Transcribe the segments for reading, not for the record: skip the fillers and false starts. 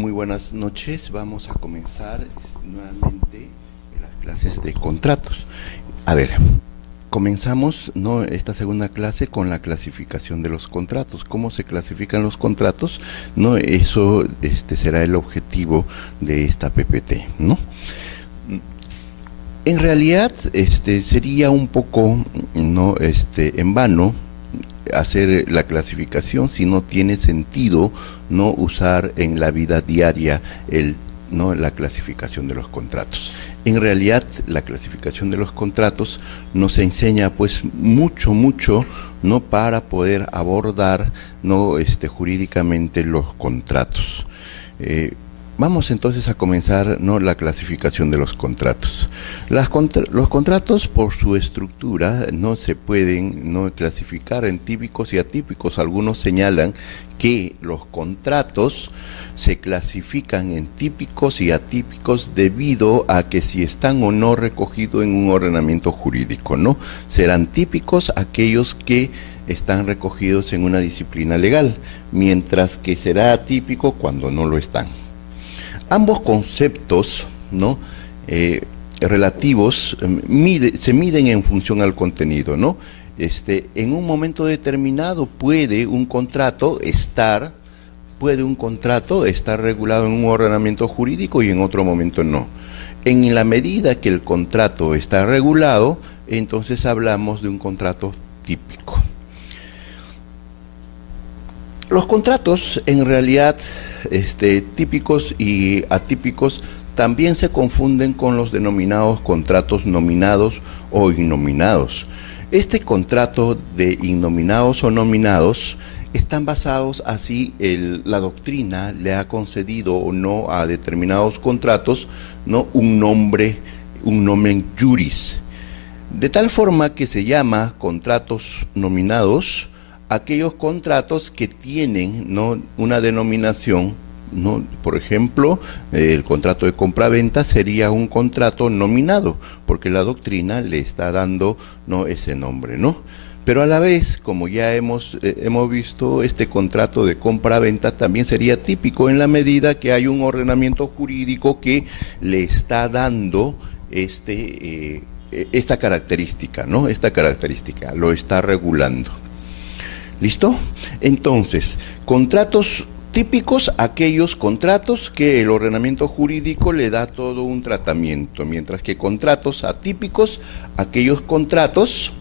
Muy buenas noches. Vamos a comenzar nuevamente las clases de contratos. A ver, comenzamos esta segunda clase con la clasificación de los contratos. ¿Cómo se clasifican los contratos? Eso será el objetivo de esta PPT, ¿no? En realidad, sería un poco en vano hacer la clasificación si no tiene sentido no usar en la vida diaria la clasificación de los contratos. En realidad, la clasificación de los contratos nos enseña pues mucho no para poder abordar jurídicamente los contratos. Vamos entonces a comenzar la clasificación de los contratos. Los contratos, por su estructura, no se pueden clasificar en típicos y atípicos. Algunos señalan que los contratos se clasifican en típicos y atípicos debido a que si están o no recogidos en un ordenamiento jurídico, ¿no? Serán típicos aquellos que están recogidos en una disciplina legal, mientras que será atípico cuando no lo están. Ambos conceptos relativos se miden en función al contenido, ¿no? En un momento determinado puede un contrato estar regulado en un ordenamiento jurídico y en otro momento no. En la medida que el contrato está regulado, entonces hablamos de un contrato típico. Los contratos, en realidad, típicos y atípicos, también se confunden con los denominados contratos nominados o innominados. Este contrato de innominados o nominados están basados así, la doctrina le ha concedido o no a determinados contratos un nomen juris, de tal forma que se llama contratos nominados aquellos contratos que tienen una denominación, por ejemplo, el contrato de compra-venta sería un contrato nominado, porque la doctrina le está dando ese nombre, ¿no? Pero a la vez, como ya hemos visto, este contrato de compra-venta también sería típico en la medida que hay un ordenamiento jurídico que le está dando esta característica, ¿no? Esta característica, lo está regulando. ¿Listo? Entonces, contratos típicos, aquellos contratos que el ordenamiento jurídico le da todo un tratamiento, mientras que contratos atípicos, aquellos contratos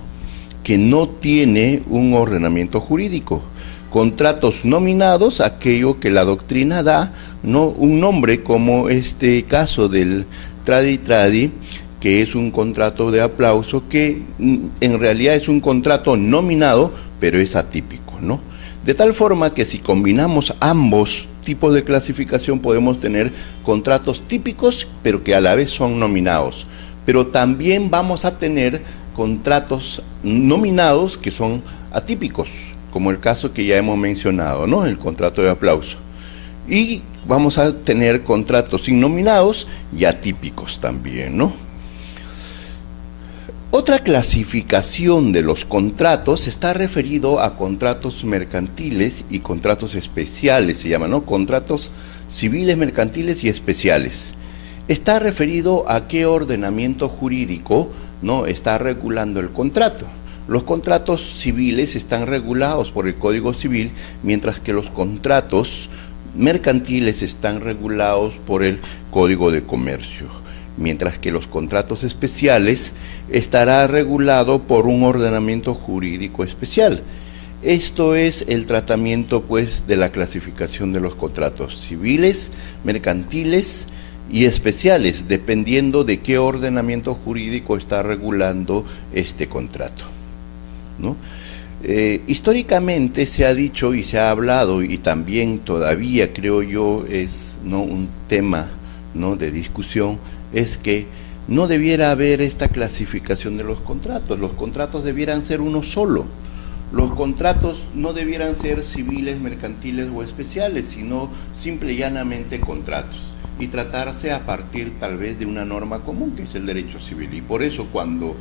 que no tiene un ordenamiento jurídico. Contratos nominados, aquello que la doctrina da un nombre, como este caso del tradi-tradi, que es un contrato de aplauso que en realidad es un contrato nominado, pero es atípico, ¿no? De tal forma que si combinamos ambos tipos de clasificación podemos tener contratos típicos, pero que a la vez son nominados. Pero también vamos a tener contratos nominados que son atípicos, como el caso que ya hemos mencionado, ¿no? El contrato de aplauso. Y vamos a tener contratos innominados y atípicos también, ¿no? Otra clasificación de los contratos está referido a contratos mercantiles y contratos especiales, se llaman, ¿no? Contratos civiles, mercantiles y especiales. Está referido a qué ordenamiento jurídico está regulando el contrato. Los contratos civiles están regulados por el Código Civil, mientras que los contratos mercantiles están regulados por el Código de Comercio, mientras que los contratos especiales estará regulado por un ordenamiento jurídico especial. Esto es el tratamiento, pues, de la clasificación de los contratos civiles, mercantiles y especiales, dependiendo de qué ordenamiento jurídico está regulando este contrato, ¿no? Históricamente se ha dicho y se ha hablado, y también todavía creo yo es un tema de discusión, es que no debiera haber esta clasificación de los contratos debieran ser uno solo. Los contratos no debieran ser civiles, mercantiles o especiales, sino simple y llanamente contratos, y tratarse a partir tal vez de una norma común que es el derecho civil. Y por eso cuando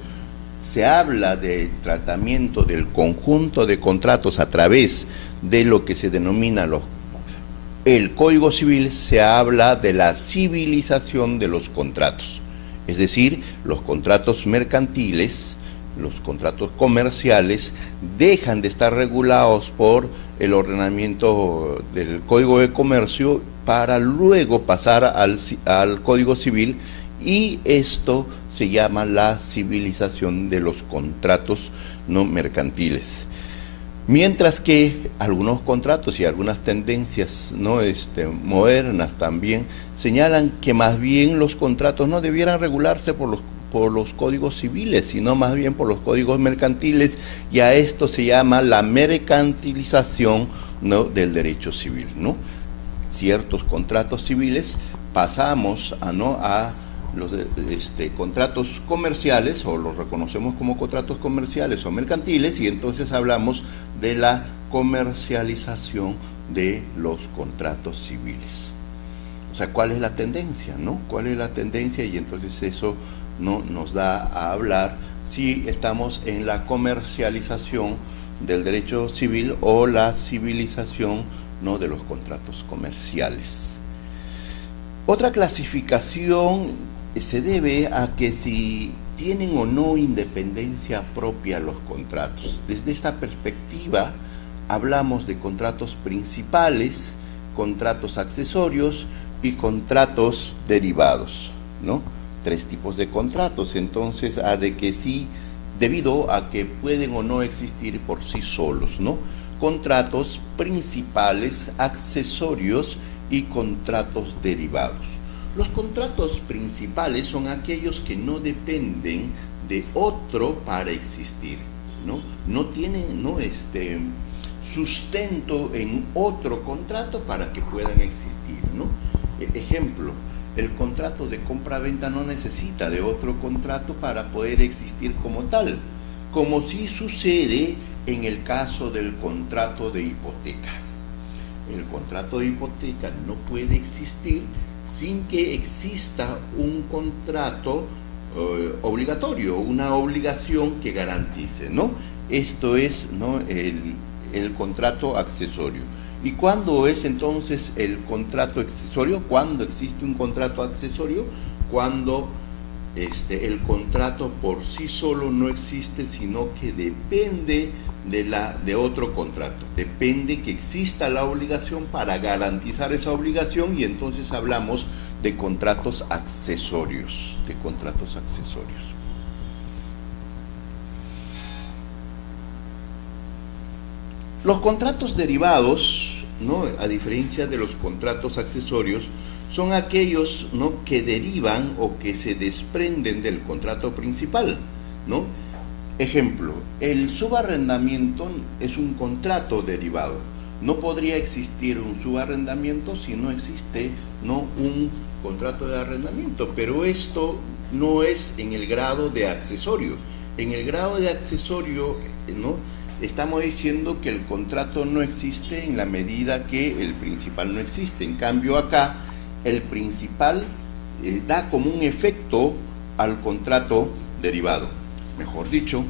se habla del tratamiento del conjunto de contratos a través de lo que se denomina el Código Civil se habla de la civilización de los contratos, es decir, los contratos mercantiles, los contratos comerciales dejan de estar regulados por el ordenamiento del Código de Comercio para luego pasar al Código Civil, y esto se llama la civilización de los contratos no mercantiles. Mientras que algunos contratos y algunas tendencias modernas también señalan que más bien los contratos no debieran regularse por los códigos civiles, sino más bien por los códigos mercantiles, y a esto se llama la mercantilización, ¿no?, del derecho civil, ¿no? Ciertos contratos civiles pasamos a los contratos comerciales, o los reconocemos como contratos comerciales o mercantiles, y entonces hablamos de la comercialización de los contratos civiles. O sea, ¿cuál es la tendencia, no? ¿Cuál es la tendencia? Y entonces eso no nos da a hablar si estamos en la comercialización del derecho civil o la civilización, ¿no?, de los contratos comerciales. Otra clasificación se debe a que si tienen o no independencia propia los contratos. Desde esta perspectiva hablamos de contratos principales, contratos accesorios y contratos derivados, ¿no? Tres tipos de contratos, entonces, debido a que pueden o no existir por sí solos, ¿no? Contratos principales, accesorios y contratos derivados. Los contratos principales son aquellos que no dependen de otro para existir, ¿no? No tienen sustento en otro contrato para que puedan existir, ¿no? Ejemplo, el contrato de compra-venta no necesita de otro contrato para poder existir como tal, como sí sucede en el caso del contrato de hipoteca. El contrato de hipoteca no puede existir sin que exista un contrato obligatorio, una obligación que garantice, ¿no? Esto es, ¿no?, el contrato accesorio. ¿Y cuándo es entonces el contrato accesorio? ¿Cuándo existe un contrato accesorio? Cuando el contrato por sí solo no existe, sino que depende de otro contrato. Depende que exista la obligación para garantizar esa obligación, y entonces hablamos de contratos accesorios, Los contratos derivados, ¿no?, a diferencia de los contratos accesorios, son aquellos, ¿no?, que derivan o que se desprenden del contrato principal, ¿no? Ejemplo, el subarrendamiento es un contrato derivado. No podría existir un subarrendamiento si no existe, ¿no?, un contrato de arrendamiento, pero esto no es en el grado de accesorio. En el grado de accesorio, ¿no?, estamos diciendo que el contrato no existe en la medida que el principal no existe. En cambio acá, el principal da como un efecto al contrato derivado. Mejor dicho,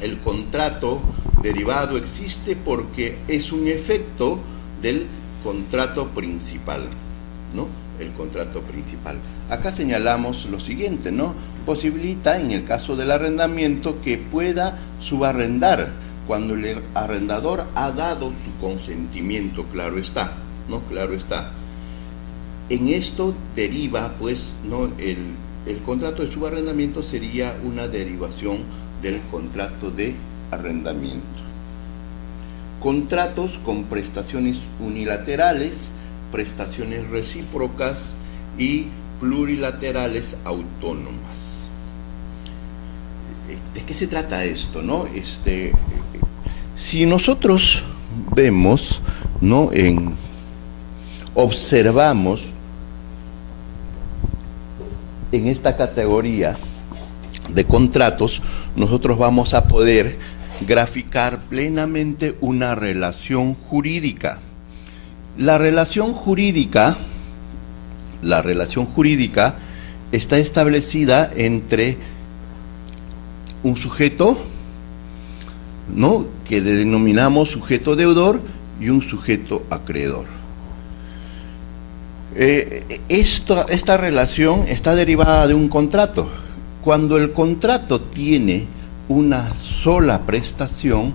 el contrato derivado existe porque es un efecto del contrato principal, ¿no? El contrato principal. Acá señalamos lo siguiente, ¿no? Posibilita, en el caso del arrendamiento, que pueda subarrendar cuando el arrendador ha dado su consentimiento, claro está, ¿no? Claro está. En esto deriva, pues, ¿no?, el contrato de subarrendamiento sería una derivación del contrato de arrendamiento. Contratos con prestaciones unilaterales, prestaciones recíprocas y plurilaterales autónomas. ¿De qué se trata esto, no? Si nosotros vemos, ¿no?, observamos en esta categoría de contratos, nosotros vamos a poder graficar plenamente una relación jurídica. La relación jurídica está establecida entre un sujeto, ¿no?, que denominamos sujeto deudor, y un sujeto acreedor. Esta relación está derivada de un contrato. Cuando el contrato tiene una sola prestación,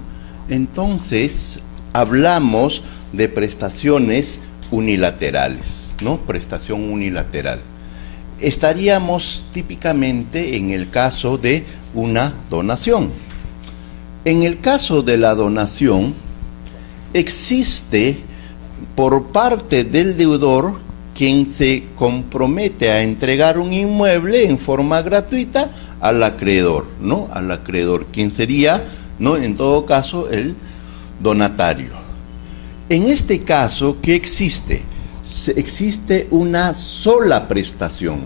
entonces hablamos de prestaciones unilaterales, ¿no? Prestación unilateral. Estaríamos típicamente en el caso de una donación. En el caso de la donación, existe por parte del deudor quien se compromete a entregar un inmueble en forma gratuita al acreedor, ¿no? Al acreedor, quien sería, ¿no?, en todo caso, el donatario. En este caso, ¿qué existe? Existe una sola prestación.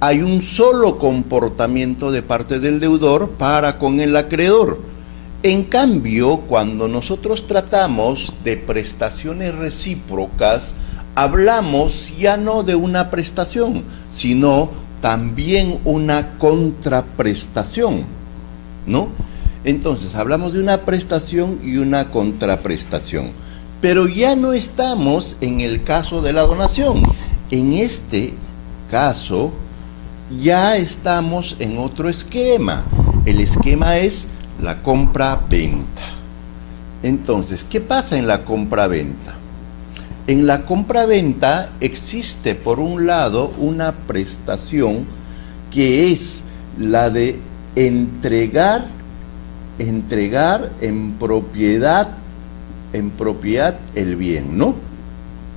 Hay un solo comportamiento de parte del deudor para con el acreedor. En cambio, cuando nosotros tratamos de prestaciones recíprocas, hablamos ya no de una prestación, sino también una contraprestación, ¿no? Entonces, hablamos de una prestación y una contraprestación. Pero ya no estamos en el caso de la donación. En este caso, ya estamos en otro esquema. El esquema es la compra-venta. Entonces, ¿qué pasa en la compra-venta? En la compra-venta existe, por un lado, una prestación que es la de entregar en propiedad el bien, ¿no?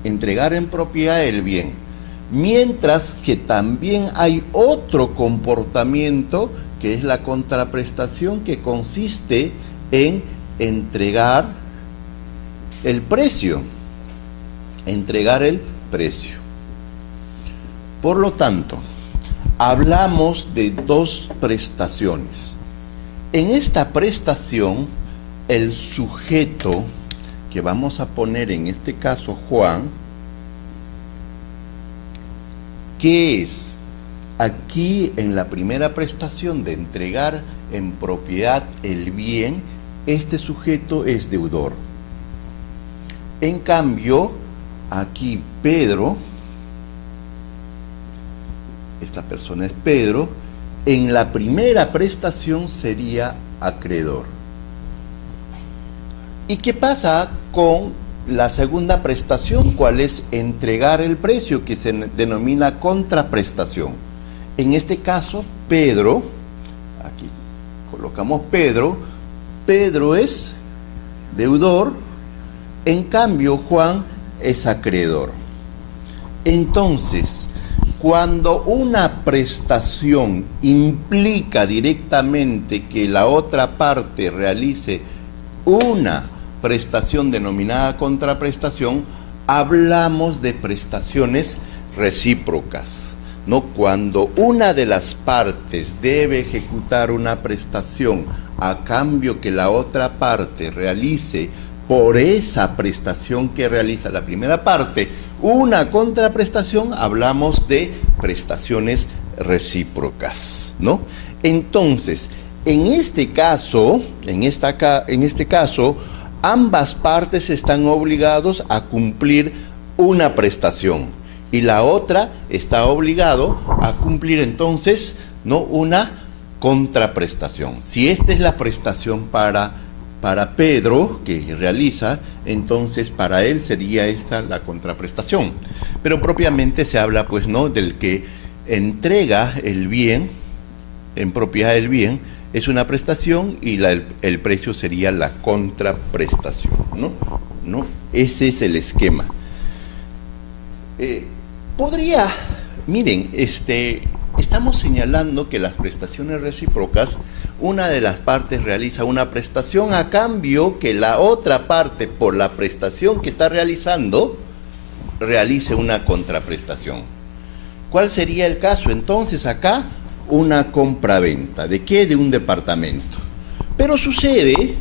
Entregar en propiedad el bien. Mientras que también hay otro comportamiento que es la contraprestación, que consiste en entregar el precio. Entregar el precio. Por lo tanto, hablamos de dos prestaciones. En esta prestación, el sujeto que vamos a poner en este caso Juan, ¿qué es? Aquí en la primera prestación de entregar en propiedad el bien, este sujeto es deudor. En cambio, aquí Pedro, esta persona es Pedro, en la primera prestación sería acreedor. ¿Y qué pasa con la segunda prestación? ¿Cuál es? Entregar el precio, que se denomina contraprestación. En este caso, Pedro, aquí colocamos Pedro es deudor, en cambio Juan es acreedor. Entonces, cuando una prestación implica directamente que la otra parte realice una prestación denominada contraprestación, hablamos de prestaciones recíprocas, ¿no? Cuando una de las partes debe ejecutar una prestación a cambio que la otra parte realice por esa prestación que realiza la primera parte una contraprestación, hablamos de prestaciones recíprocas, ¿no? Entonces, en este caso, ambas partes están obligados a cumplir una prestación y la otra está obligado a cumplir entonces, ¿no?, una contraprestación. Si esta es la prestación para Pedro que realiza, entonces para él sería esta la contraprestación. Pero propiamente se habla, pues, ¿no?, del que entrega el bien, en propiedad del bien, es una prestación y el precio sería la contraprestación, ¿no? Ese es el esquema. Miren, estamos señalando que las prestaciones recíprocas, una de las partes realiza una prestación a cambio que la otra parte, por la prestación que está realizando, realice una contraprestación. ¿Cuál sería el caso? Entonces acá, una compra-venta. ¿De qué? De un departamento. Pero sucede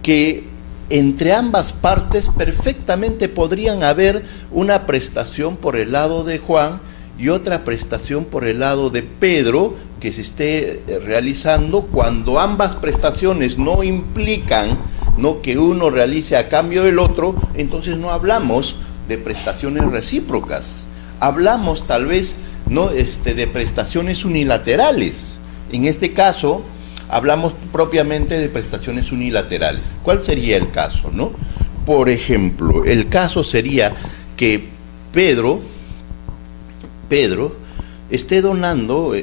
que entre ambas partes perfectamente podrían haber una prestación por el lado de Juan y otra prestación por el lado de Pedro que se esté realizando cuando ambas prestaciones no implican, ¿no?, que uno realice a cambio del otro. Entonces no hablamos de prestaciones recíprocas. Hablamos tal vez, ¿no?, de prestaciones unilaterales. En este caso, hablamos propiamente de prestaciones unilaterales. ¿Cuál sería el caso, no? Por ejemplo, el caso sería que Pedro esté donando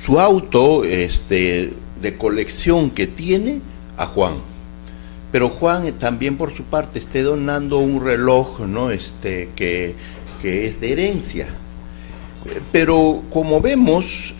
su auto de colección que tiene a Juan, pero Juan también por su parte esté donando un reloj, ¿no?, que es de herencia. Pero como vemos,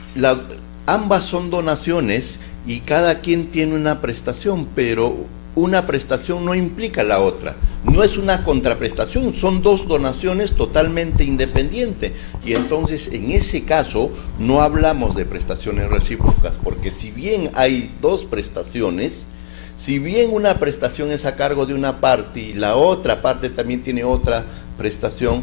ambas son donaciones y cada quien tiene una prestación, pero una prestación no implica la otra. No es una contraprestación, son dos donaciones totalmente independientes. Y entonces, en ese caso, no hablamos de prestaciones recíprocas, porque si bien hay dos prestaciones, si bien una prestación es a cargo de una parte y la otra parte también tiene otra prestación,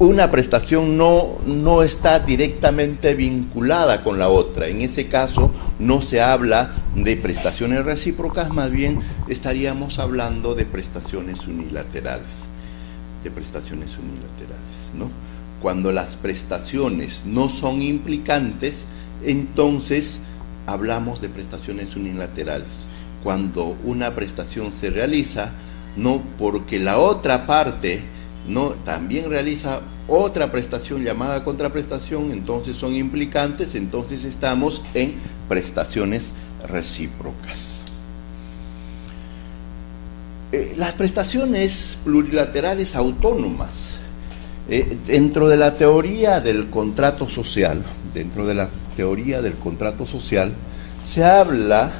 una prestación no está directamente vinculada con la otra. En ese caso no se habla de prestaciones recíprocas, más bien estaríamos hablando de prestaciones unilaterales. ¿No? Cuando las prestaciones no son implicantes, entonces hablamos de prestaciones unilaterales. Cuando una prestación se realiza, no porque la otra parte no también realiza otra prestación llamada contraprestación, entonces son implicantes, entonces estamos en prestaciones recíprocas. Las prestaciones plurilaterales autónomas, dentro de la teoría del contrato social, se habla,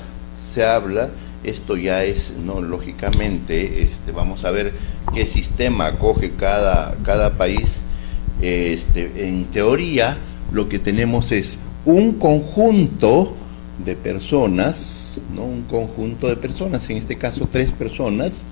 esto ya es, no, lógicamente, vamos a ver qué sistema acoge cada país. En teoría, lo que tenemos es un conjunto de personas, ¿no? En este caso 3 personas,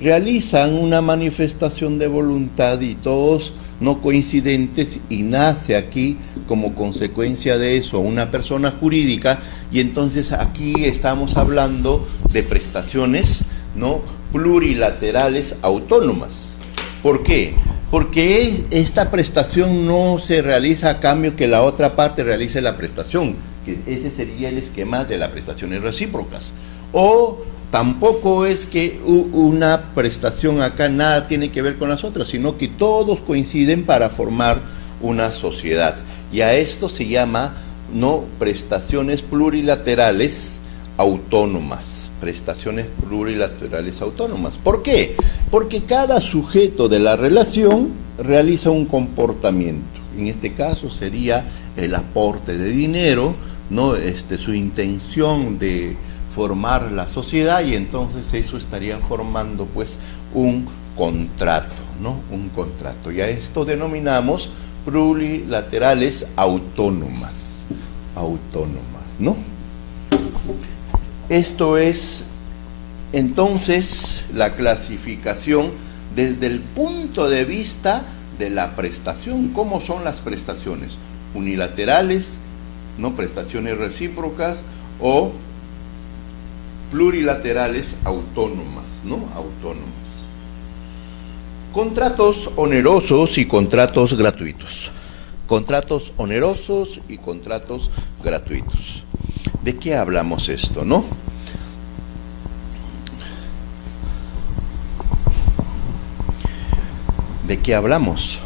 realizan una manifestación de voluntad y todos no coincidentes, y nace aquí como consecuencia de eso una persona jurídica, y entonces aquí estamos hablando de prestaciones, ¿no?, plurilaterales autónomas. ¿Por qué? Porque esta prestación no se realiza a cambio que la otra parte realice la prestación, que ese sería el esquema de las prestaciones recíprocas. O tampoco es que una prestación acá nada tiene que ver con las otras, sino que todos coinciden para formar una sociedad. Y a esto se llama, ¿no?, prestaciones plurilaterales autónomas. Prestaciones plurilaterales autónomas. ¿Por qué? Porque cada sujeto de la relación realiza un comportamiento. En este caso sería el aporte de dinero, ¿no?, su intención de formar la sociedad, y entonces eso estaría formando pues un contrato, ¿no? Un contrato. Y a esto denominamos plurilaterales autónomas, ¿no? Esto es entonces la clasificación desde el punto de vista de la prestación. ¿Cómo son las prestaciones? Unilaterales, ¿no?, prestaciones recíprocas, o plurilaterales autónomas, ¿no? Autónomas. Contratos onerosos y contratos gratuitos. Contratos onerosos y contratos gratuitos. ¿De qué hablamos esto, no? ¿De qué hablamos?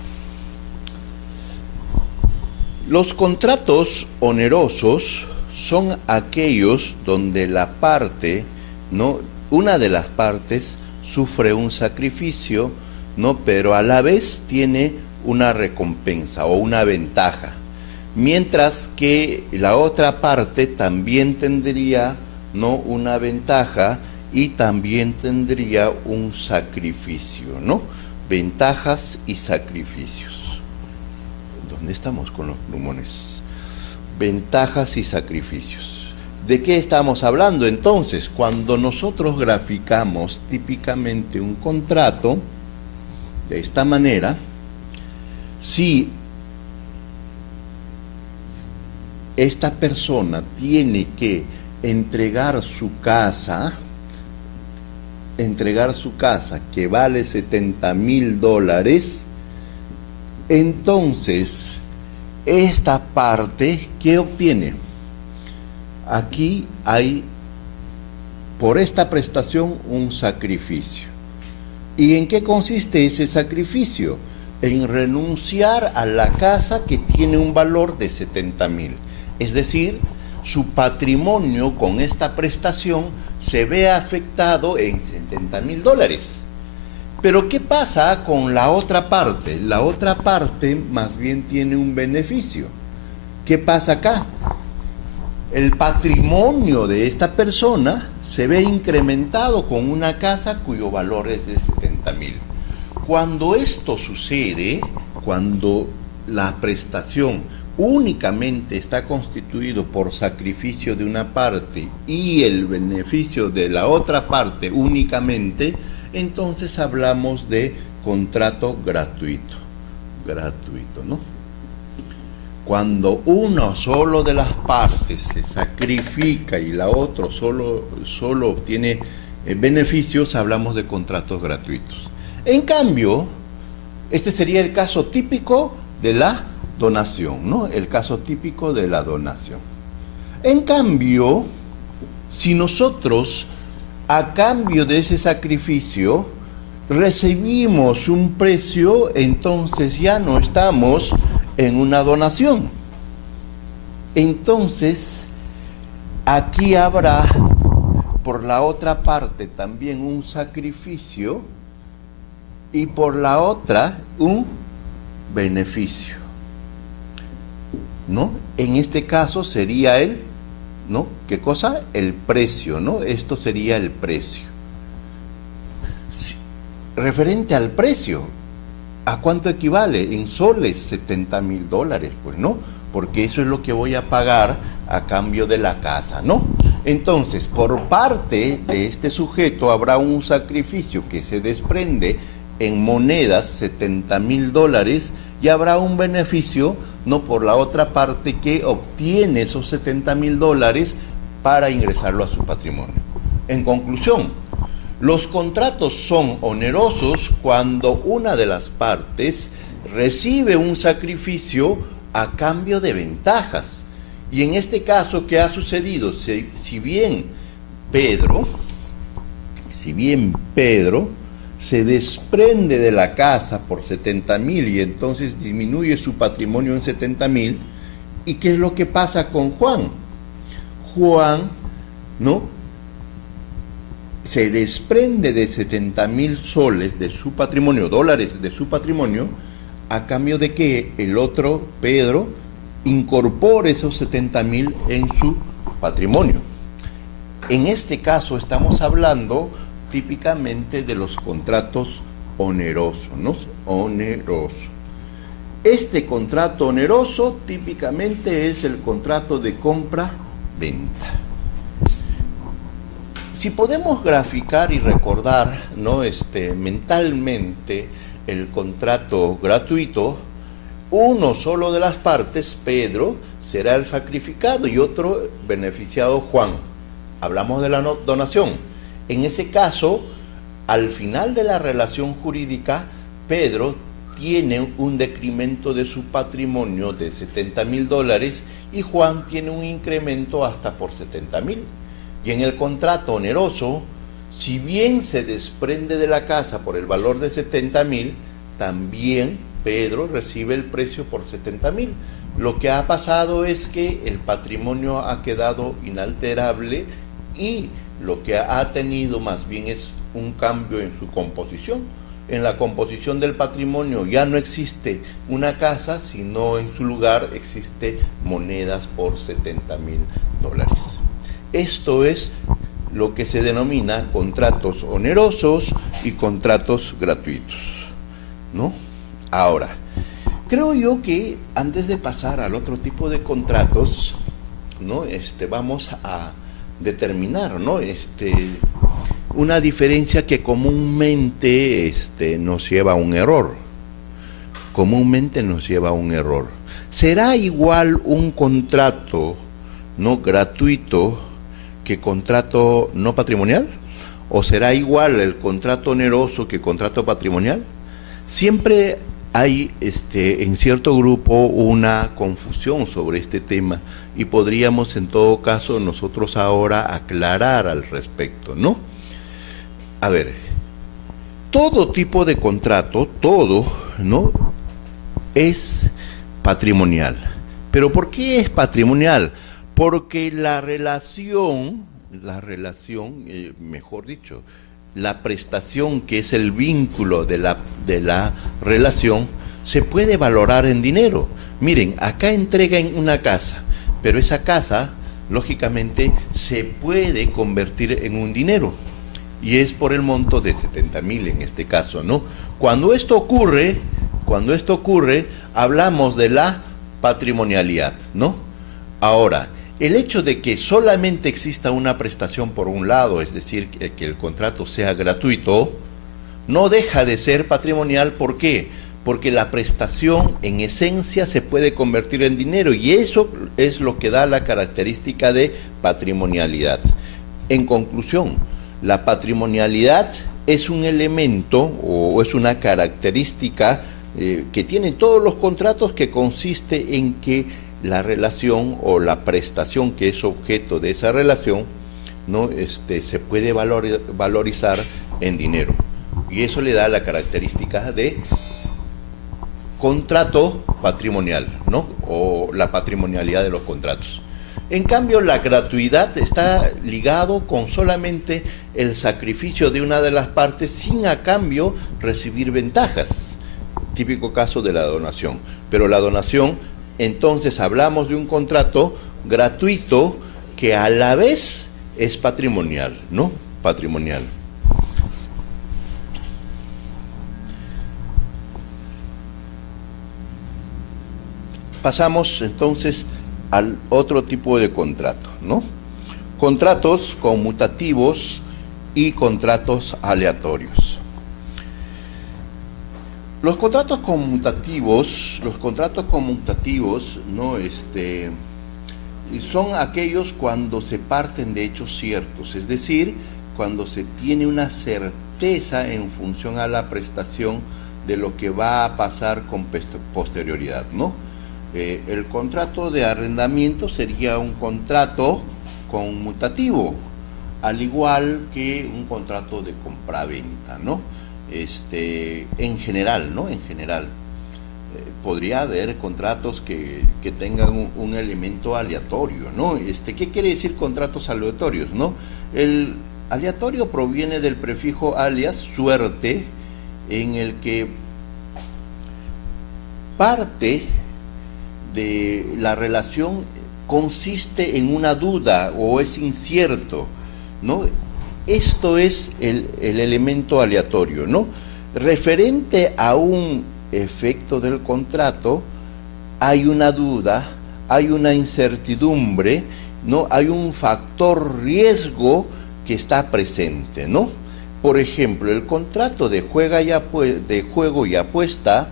Los contratos onerosos son aquellos donde la parte, ¿no?, una de las partes sufre un sacrificio, ¿no?, pero a la vez tiene una recompensa o una ventaja, mientras que la otra parte también tendría, ¿no?, una ventaja y también tendría un sacrificio, ¿no? Ventajas y sacrificios. ¿Dónde estamos con los plumones? Ventajas y sacrificios. ¿De qué estamos hablando entonces? Cuando nosotros graficamos típicamente un contrato de esta manera, si esta persona tiene que entregar su casa que vale $70,000, entonces esta parte, ¿qué obtiene? Aquí hay, por esta prestación, un sacrificio. ¿Y en qué consiste ese sacrificio? En renunciar a la casa que tiene un valor de 70,000. Es decir, su patrimonio con esta prestación se ve afectado en $70,000. Pero ¿qué pasa con la otra parte? La otra parte más bien tiene un beneficio. ¿Qué pasa acá? El patrimonio de esta persona se ve incrementado con una casa cuyo valor es de 70,000. Cuando esto sucede, cuando la prestación únicamente está constituido por sacrificio de una parte y el beneficio de la otra parte únicamente, entonces hablamos de contrato gratuito, ¿no? Cuando uno solo de las partes se sacrifica y la otra solo obtiene beneficios, hablamos de contratos gratuitos. En cambio, este sería el caso típico de la donación, ¿no? El caso típico de la donación. En cambio, si nosotros, a cambio de ese sacrificio, recibimos un precio, entonces ya no estamos en una donación. Entonces, aquí habrá, por la otra parte, también un sacrificio y por la otra, un beneficio, ¿no? En este caso sería ¿no? ¿Qué cosa? El precio, ¿no? Esto sería el precio. Referente al precio, ¿a cuánto equivale? En soles, $70,000, pues, ¿no? Porque eso es lo que voy a pagar a cambio de la casa, ¿no? Entonces, por parte de este sujeto habrá un sacrificio que se desprende en monedas, $70,000, y habrá un beneficio, no, por la otra parte, que obtiene esos $70,000 para ingresarlo a su patrimonio. En conclusión, los contratos son onerosos cuando una de las partes recibe un sacrificio a cambio de ventajas. Y en este caso, ¿qué ha sucedido? Si bien Pedro se desprende de la casa por 70,000 y entonces disminuye su patrimonio en 70,000, ¿y qué es lo que pasa con Juan? Juan, ¿no?, se desprende de 70,000 soles de su patrimonio, dólares de su patrimonio, a cambio de que el otro, Pedro, incorpore esos 70,000 en su patrimonio. En este caso estamos hablando típicamente de los contratos onerosos, ¿no? Oneroso. Este contrato oneroso típicamente es el contrato de compra-venta. Si podemos graficar y recordar, ¿no?, mentalmente el contrato gratuito, uno solo de las partes, Pedro, será el sacrificado y otro beneficiado, Juan. Hablamos de la donación. En ese caso, al final de la relación jurídica, Pedro tiene un decremento de su patrimonio de $70,000 y Juan tiene un incremento hasta por 70,000. Y en el contrato oneroso, si bien se desprende de la casa por el valor de 70,000, también Pedro recibe el precio por 70,000. Lo que ha pasado es que el patrimonio ha quedado inalterable y lo que ha tenido más bien es un cambio en su composición. En la composición del patrimonio ya no existe una casa, sino en su lugar existe monedas por $70,000. Esto es lo que se denomina contratos onerosos y contratos gratuitos, ¿no? Ahora, creo yo que antes de pasar al otro tipo de contratos, ¿no?, vamos a determinar, ¿no?, una diferencia que comúnmente nos lleva a un error. comúnmente nos lleva a un error. ¿Será igual un contrato no gratuito que contrato no patrimonial? ¿O será igual el contrato oneroso que contrato patrimonial? Siempre hay en cierto grupo una confusión sobre este tema y podríamos en todo caso nosotros ahora aclarar al respecto, ¿no? A ver, todo tipo de contrato, todo, ¿no?, es patrimonial. ¿Pero por qué es patrimonial? Porque la relación, mejor dicho, la prestación, que es el vínculo de la relación, se puede valorar en dinero. Miren, acá entregan una casa, pero esa casa, lógicamente, se puede convertir en un dinero. Y es por el monto de 70.000 en este caso, ¿no? Cuando esto ocurre, hablamos de la patrimonialidad, ¿no? Ahora, el hecho de que solamente exista una prestación por un lado, es decir, que el contrato sea gratuito, no deja de ser patrimonial. ¿Por qué? Porque la prestación en esencia se puede convertir en dinero y eso es lo que da la característica de patrimonialidad. En conclusión, la patrimonialidad es un elemento o es una característica que tienen todos los contratos, que consiste en que la relación o la prestación que es objeto de esa relación, ¿no?, se puede valorizar en dinero. Y eso le da la característica de contrato patrimonial, ¿no?, o la patrimonialidad de los contratos. En cambio, la gratuidad está ligado con solamente el sacrificio de una de las partes sin a cambio recibir ventajas. Típico caso de la donación. Pero la donación, entonces hablamos de un contrato gratuito que a la vez es patrimonial, ¿no? Patrimonial. Pasamos entonces al otro tipo de contrato, ¿no? Contratos conmutativos y contratos aleatorios. Los contratos conmutativos, ¿no?, son aquellos cuando se parten de hechos ciertos, es decir, cuando se tiene una certeza en función a la prestación de lo que va a pasar con posterioridad, ¿no? El contrato de arrendamiento sería un contrato conmutativo, al igual que un contrato de compraventa, ¿no? En general, ¿no? En general. Podría haber contratos que tengan un elemento aleatorio, ¿no? ¿Qué quiere decir contratos aleatorios, no? El aleatorio proviene del prefijo alias, suerte, en el que parte de la relación consiste en una duda o es incierto, ¿no? Esto es el elemento aleatorio, ¿no? Referente a un efecto del contrato, hay una duda, hay una incertidumbre, ¿no? Hay un factor riesgo que está presente, ¿no? Por ejemplo, el contrato de juego y apuesta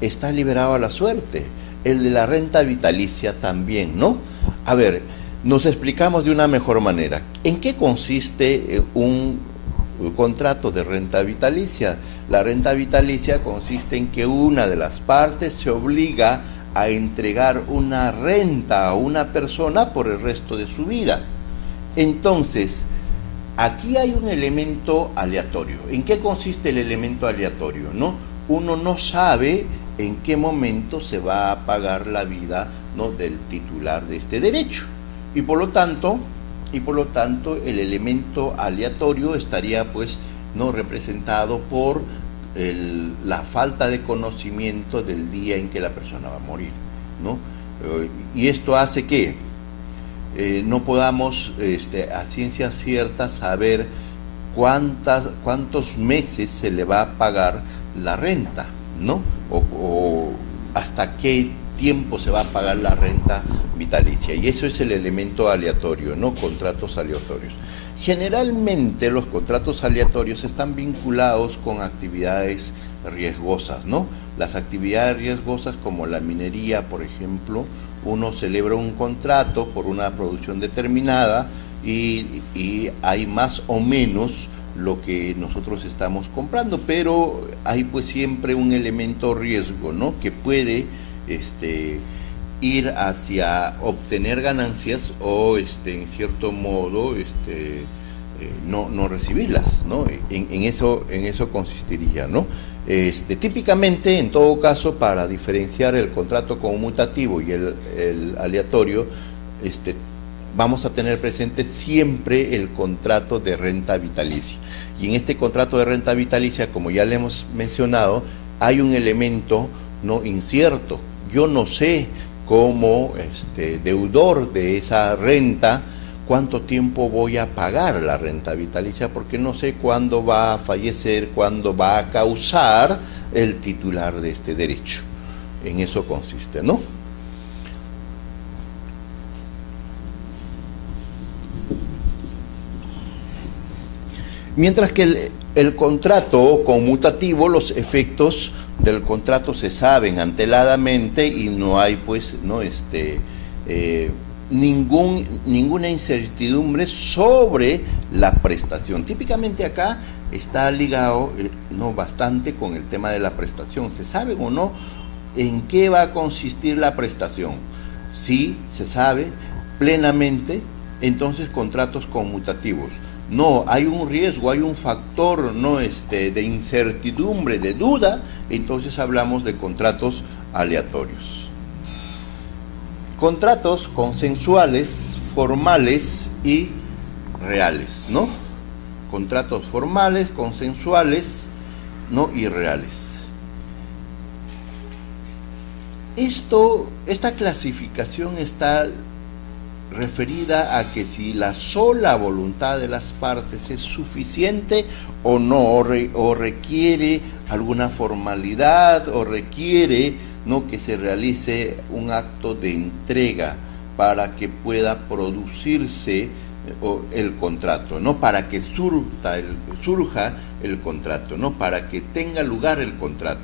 está liberado a la suerte. El de la renta vitalicia también, ¿no? A ver, nos explicamos de una mejor manera. ¿En qué consiste un contrato de renta vitalicia? La renta vitalicia consiste en que una de las partes se obliga a entregar una renta a una persona por el resto de su vida. Entonces, aquí hay un elemento aleatorio. ¿En qué consiste el elemento aleatorio, no? Uno no sabe en qué momento se va a pagar la vida, ¿no?, del titular de este derecho. Y por lo tanto, el elemento aleatorio estaría, pues, no representado por la falta de conocimiento del día en que la persona va a morir, ¿no? Y esto hace que no podamos a ciencia cierta saber cuántos meses se le va a pagar la renta, ¿no? O hasta qué tiempo se va a pagar la renta vitalicia. Y eso es el elemento aleatorio, ¿no? Contratos aleatorios. Generalmente los contratos aleatorios están vinculados con actividades riesgosas, ¿no? Las actividades riesgosas como la minería, por ejemplo, uno celebra un contrato por una producción determinada y hay más o menos lo que nosotros estamos comprando, pero hay pues siempre un elemento riesgo, ¿no? Que puede ir hacia obtener ganancias o en cierto modo no recibirlas, ¿no? En eso consistiría, ¿no? Típicamente, en todo caso, para diferenciar el contrato conmutativo y el aleatorio, vamos a tener presente siempre el contrato de renta vitalicia. Y en este contrato de renta vitalicia, como ya le hemos mencionado, hay un elemento no incierto. Yo no sé como deudor de esa renta cuánto tiempo voy a pagar la renta vitalicia, porque no sé cuándo va a fallecer, cuándo va a causar el titular de este derecho. En eso consiste, ¿no? Mientras que el contrato conmutativo, los efectos del contrato se saben anteladamente y no hay pues ninguna incertidumbre sobre la prestación. Típicamente acá está ligado bastante con el tema de la prestación. ¿Se sabe o no en qué va a consistir la prestación? Sí, se sabe plenamente, entonces contratos conmutativos. No, hay un riesgo, hay un factor de incertidumbre, de duda, entonces hablamos de contratos aleatorios. Contratos consensuales, formales y reales, ¿no? Contratos formales, consensuales, ¿no? Y reales. Esta clasificación está referida a que si la sola voluntad de las partes es suficiente o no, o requiere alguna formalidad, o requiere que se realice un acto de entrega para que pueda producirse el contrato, ¿no? Para que surja el contrato, ¿no? Para que tenga lugar el contrato.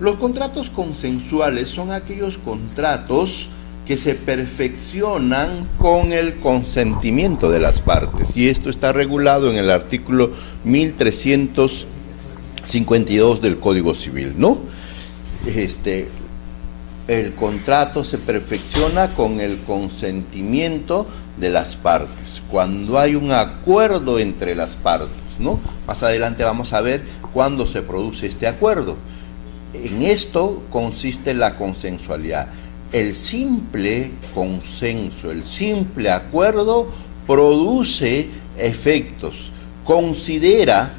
Los contratos consensuales son aquellos contratos que se perfeccionan con el consentimiento de las partes, y esto está regulado en el artículo 1352 del Código Civil, ¿no? El contrato se perfecciona con el consentimiento de las partes, cuando hay un acuerdo entre las partes, ¿no? Más adelante vamos a ver cuándo se produce este acuerdo. En esto consiste la consensualidad. El simple consenso, el simple acuerdo produce efectos, considera,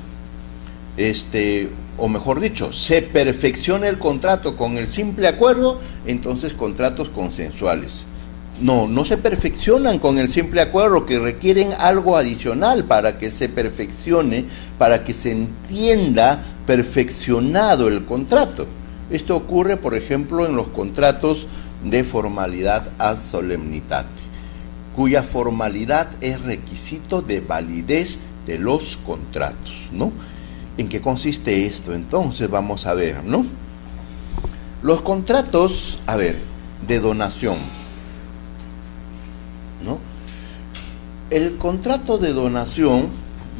o mejor dicho, se perfecciona el contrato con el simple acuerdo, entonces contratos consensuales. No se perfeccionan con el simple acuerdo, que requieren algo adicional para que se perfeccione, para que se entienda perfeccionado el contrato. Esto ocurre, por ejemplo, en los contratos de formalidad ad solemnitate, cuya formalidad es requisito de validez de los contratos, ¿no? ¿En qué consiste esto? Entonces vamos a ver, ¿no? Los contratos, de donación, ¿no? El contrato de donación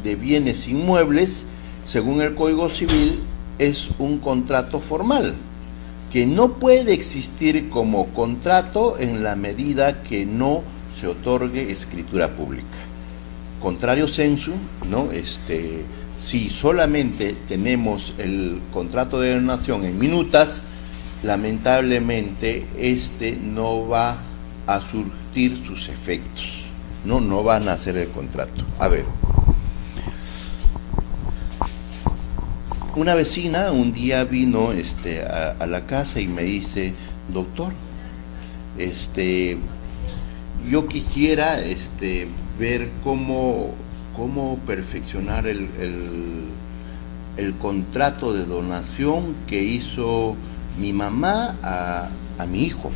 de bienes inmuebles, según el Código Civil, es un contrato formal, que no puede existir como contrato en la medida que no se otorgue escritura pública. Contrario sensu, ¿no? Si solamente tenemos el contrato de donación en minutas, lamentablemente no va a surtir sus efectos, no van a hacer el contrato. Una vecina un día vino a la casa y me dice: doctor, yo quisiera ver cómo perfeccionar el contrato de donación que hizo mi mamá a mi hijo.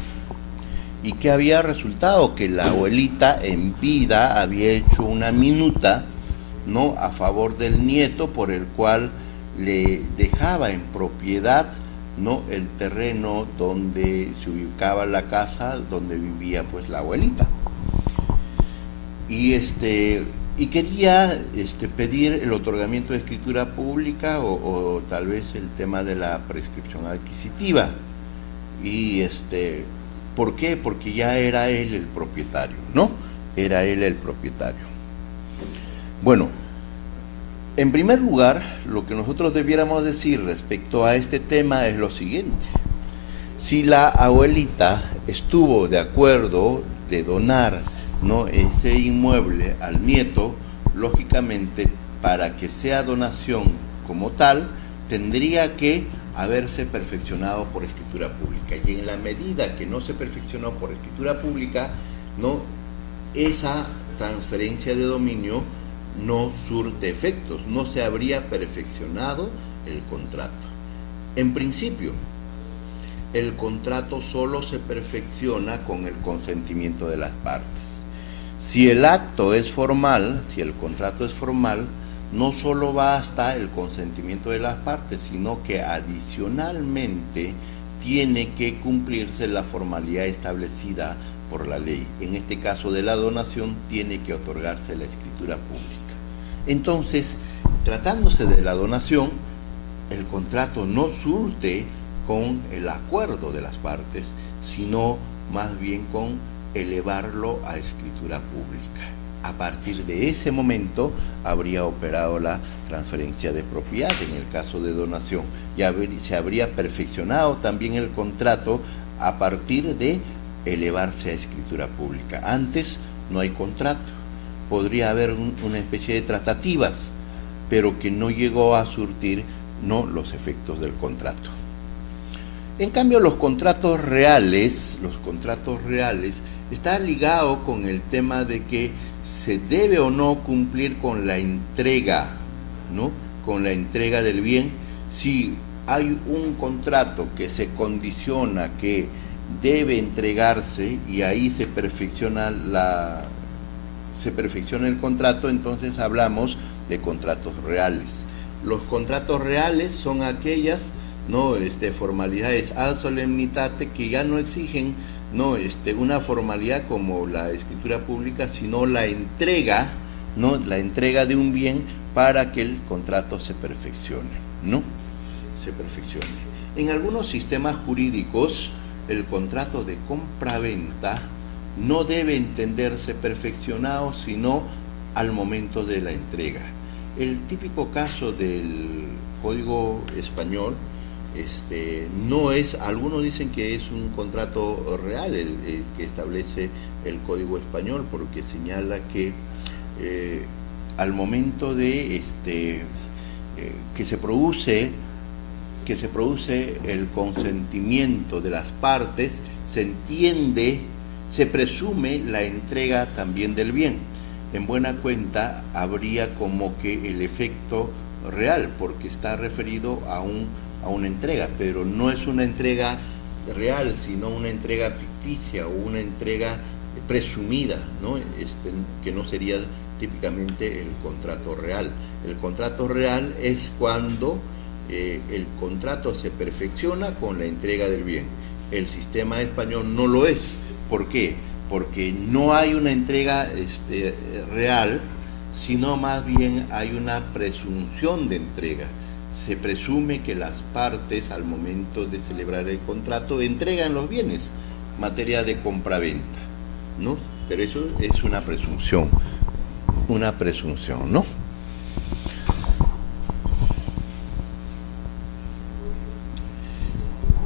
¿Y qué había resultado? Que la abuelita en vida había hecho una minuta, ¿no?, a favor del nieto, por el cual le dejaba en propiedad, ¿no?, el terreno donde se ubicaba la casa donde vivía pues la abuelita. Y quería pedir el otorgamiento de escritura pública o tal vez el tema de la prescripción adquisitiva. Y ¿por qué? Porque ya era él el propietario, ¿no? Era él el propietario. Bueno, en primer lugar, lo que nosotros debiéramos decir respecto a este tema es lo siguiente. Si la abuelita estuvo de acuerdo de donar, ¿no?, ese inmueble al nieto, lógicamente, para que sea donación como tal, tendría que haberse perfeccionado por escritura pública. Y en la medida que no se perfeccionó por escritura pública, ¿no?, esa transferencia de dominio no surte efectos, no se habría perfeccionado el contrato. En principio, el contrato solo se perfecciona con el consentimiento de las partes. Si el acto es formal, si el contrato es formal, no solo basta el consentimiento de las partes, sino que adicionalmente tiene que cumplirse la formalidad establecida por la ley. En este caso de la donación, tiene que otorgarse la escritura pública. Entonces, tratándose de la donación, el contrato no surte con el acuerdo de las partes, sino más bien con elevarlo a escritura pública. A partir de ese momento habría operado la transferencia de propiedad en el caso de donación. Ya se habría perfeccionado también el contrato a partir de elevarse a escritura pública. Antes no hay contrato. Podría haber una especie de tratativas, pero que no llegó a surtir, ¿no?, los efectos del contrato. En cambio, los contratos reales está ligado con el tema de que se debe o no cumplir con la entrega, ¿no?, con la entrega del bien. Si hay un contrato que se condiciona que debe entregarse y ahí se perfecciona el contrato, entonces hablamos de contratos reales. Los contratos reales son aquellas, ¿no?, formalidades ad solemnitate que ya no exigen, ¿no?, una formalidad como la escritura pública, sino la entrega, ¿no?, la entrega de un bien para que el contrato se perfeccione, ¿no? Se perfeccione. En algunos sistemas jurídicos, el contrato de compraventa no debe entenderse perfeccionado, sino al momento de la entrega. El típico caso del Código Español, no es, algunos dicen que es un contrato real el que establece el Código Español, porque señala que al momento de que se produce el consentimiento de las partes, se presume la entrega también del bien. En buena cuenta habría como que el efecto real, porque está referido a una entrega, pero no es una entrega real, sino una entrega ficticia o una entrega presumida, ¿no?, que no sería típicamente el contrato real. El contrato real es cuando el contrato se perfecciona con la entrega del bien. El sistema español no lo es. ¿Por qué? Porque no hay una entrega real, sino más bien hay una presunción de entrega. Se presume que las partes, al momento de celebrar el contrato, entregan los bienes, materia de compraventa, ¿no? Pero eso es una presunción, ¿no?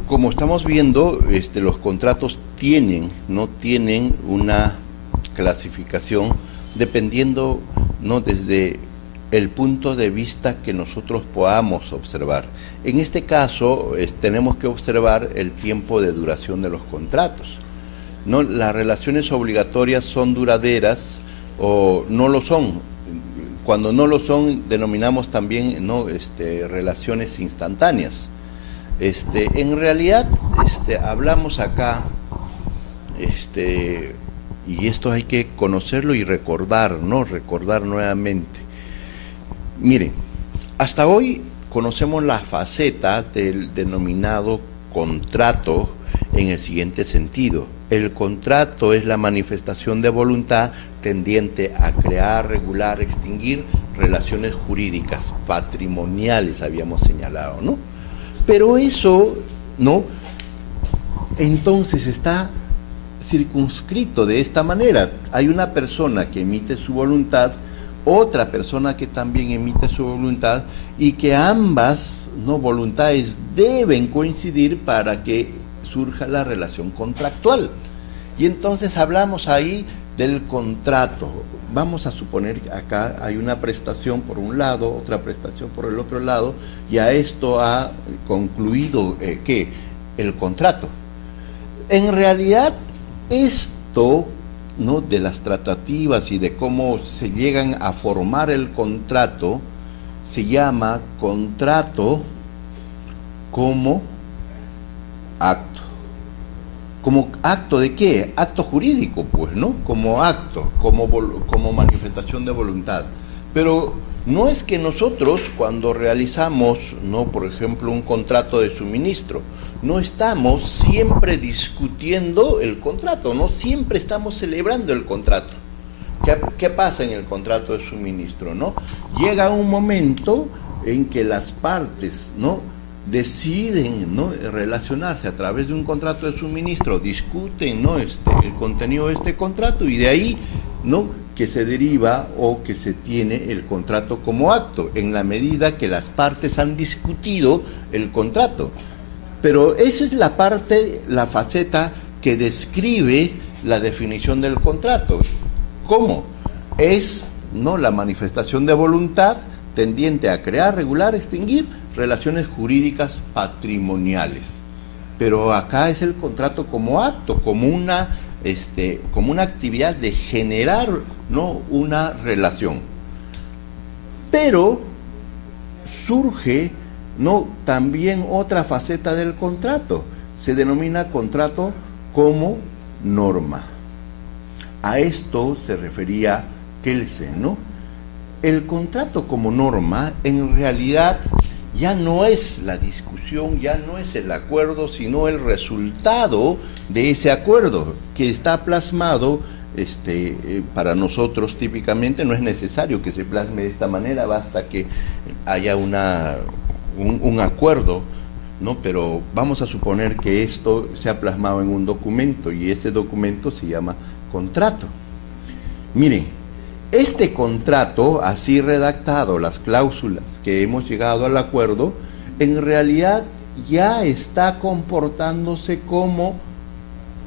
Como estamos viendo, los contratos no tienen una clasificación dependiendo, ¿no?, desde el punto de vista que nosotros podamos observar. En este caso, tenemos que observar el tiempo de duración de los contratos, ¿no? Las relaciones obligatorias son duraderas o no lo son. Cuando no lo son, denominamos también, ¿no?, relaciones instantáneas. En realidad, hablamos acá, y esto hay que conocerlo y recordar, ¿no? Recordar nuevamente. Miren, hasta hoy conocemos la faceta del denominado contrato en el siguiente sentido. El contrato es la manifestación de voluntad tendiente a crear, regular, extinguir relaciones jurídicas patrimoniales, habíamos señalado, ¿no? Pero eso, ¿no? Entonces está circunscrito de esta manera. Hay una persona que emite su voluntad, otra persona que también emite su voluntad, y que ambas, ¿no?, voluntades deben coincidir para que surja la relación contractual. Y entonces hablamos ahí del contrato. Vamos a suponer que acá hay una prestación por un lado, otra prestación por el otro lado, y a esto ha concluido ¿qué? El contrato. En realidad, esto, ¿no?, de las tratativas y de cómo se llegan a formar el contrato, se llama contrato como acto. ¿Como acto de qué? Acto jurídico, pues, ¿no? Como acto, como manifestación de voluntad. Pero no es que nosotros, cuando realizamos, ¿no?, por ejemplo, un contrato de suministro, no estamos siempre discutiendo el contrato, no siempre estamos celebrando el contrato. ¿Qué pasa en el contrato de suministro, no? Llega un momento en que las partes, ¿no?, deciden, ¿no?, relacionarse a través de un contrato de suministro, discuten, ¿no?, el contenido de este contrato, y de ahí, ¿no?, que se deriva o que se tiene el contrato como acto, en la medida que las partes han discutido el contrato. Pero esa es la parte, la faceta que describe la definición del contrato. ¿Cómo? Es, ¿no?, la manifestación de voluntad tendiente a crear, regular, extinguir relaciones jurídicas patrimoniales. Pero acá es el contrato como acto, como una actividad de generar, ¿no?, una relación. Pero surge, ¿no?, también otra faceta del contrato. Se denomina contrato como norma. A esto se refería Kelsen, ¿no? El contrato como norma, en realidad, ya no es la discusión, ya no es el acuerdo, sino el resultado de ese acuerdo, que está plasmado, para nosotros típicamente no es necesario que se plasme de esta manera, basta que haya un acuerdo, ¿no? Pero vamos a suponer que esto se ha plasmado en un documento, y ese documento se llama contrato. Miren, este contrato, así redactado, las cláusulas que hemos llegado al acuerdo, en realidad ya está comportándose como,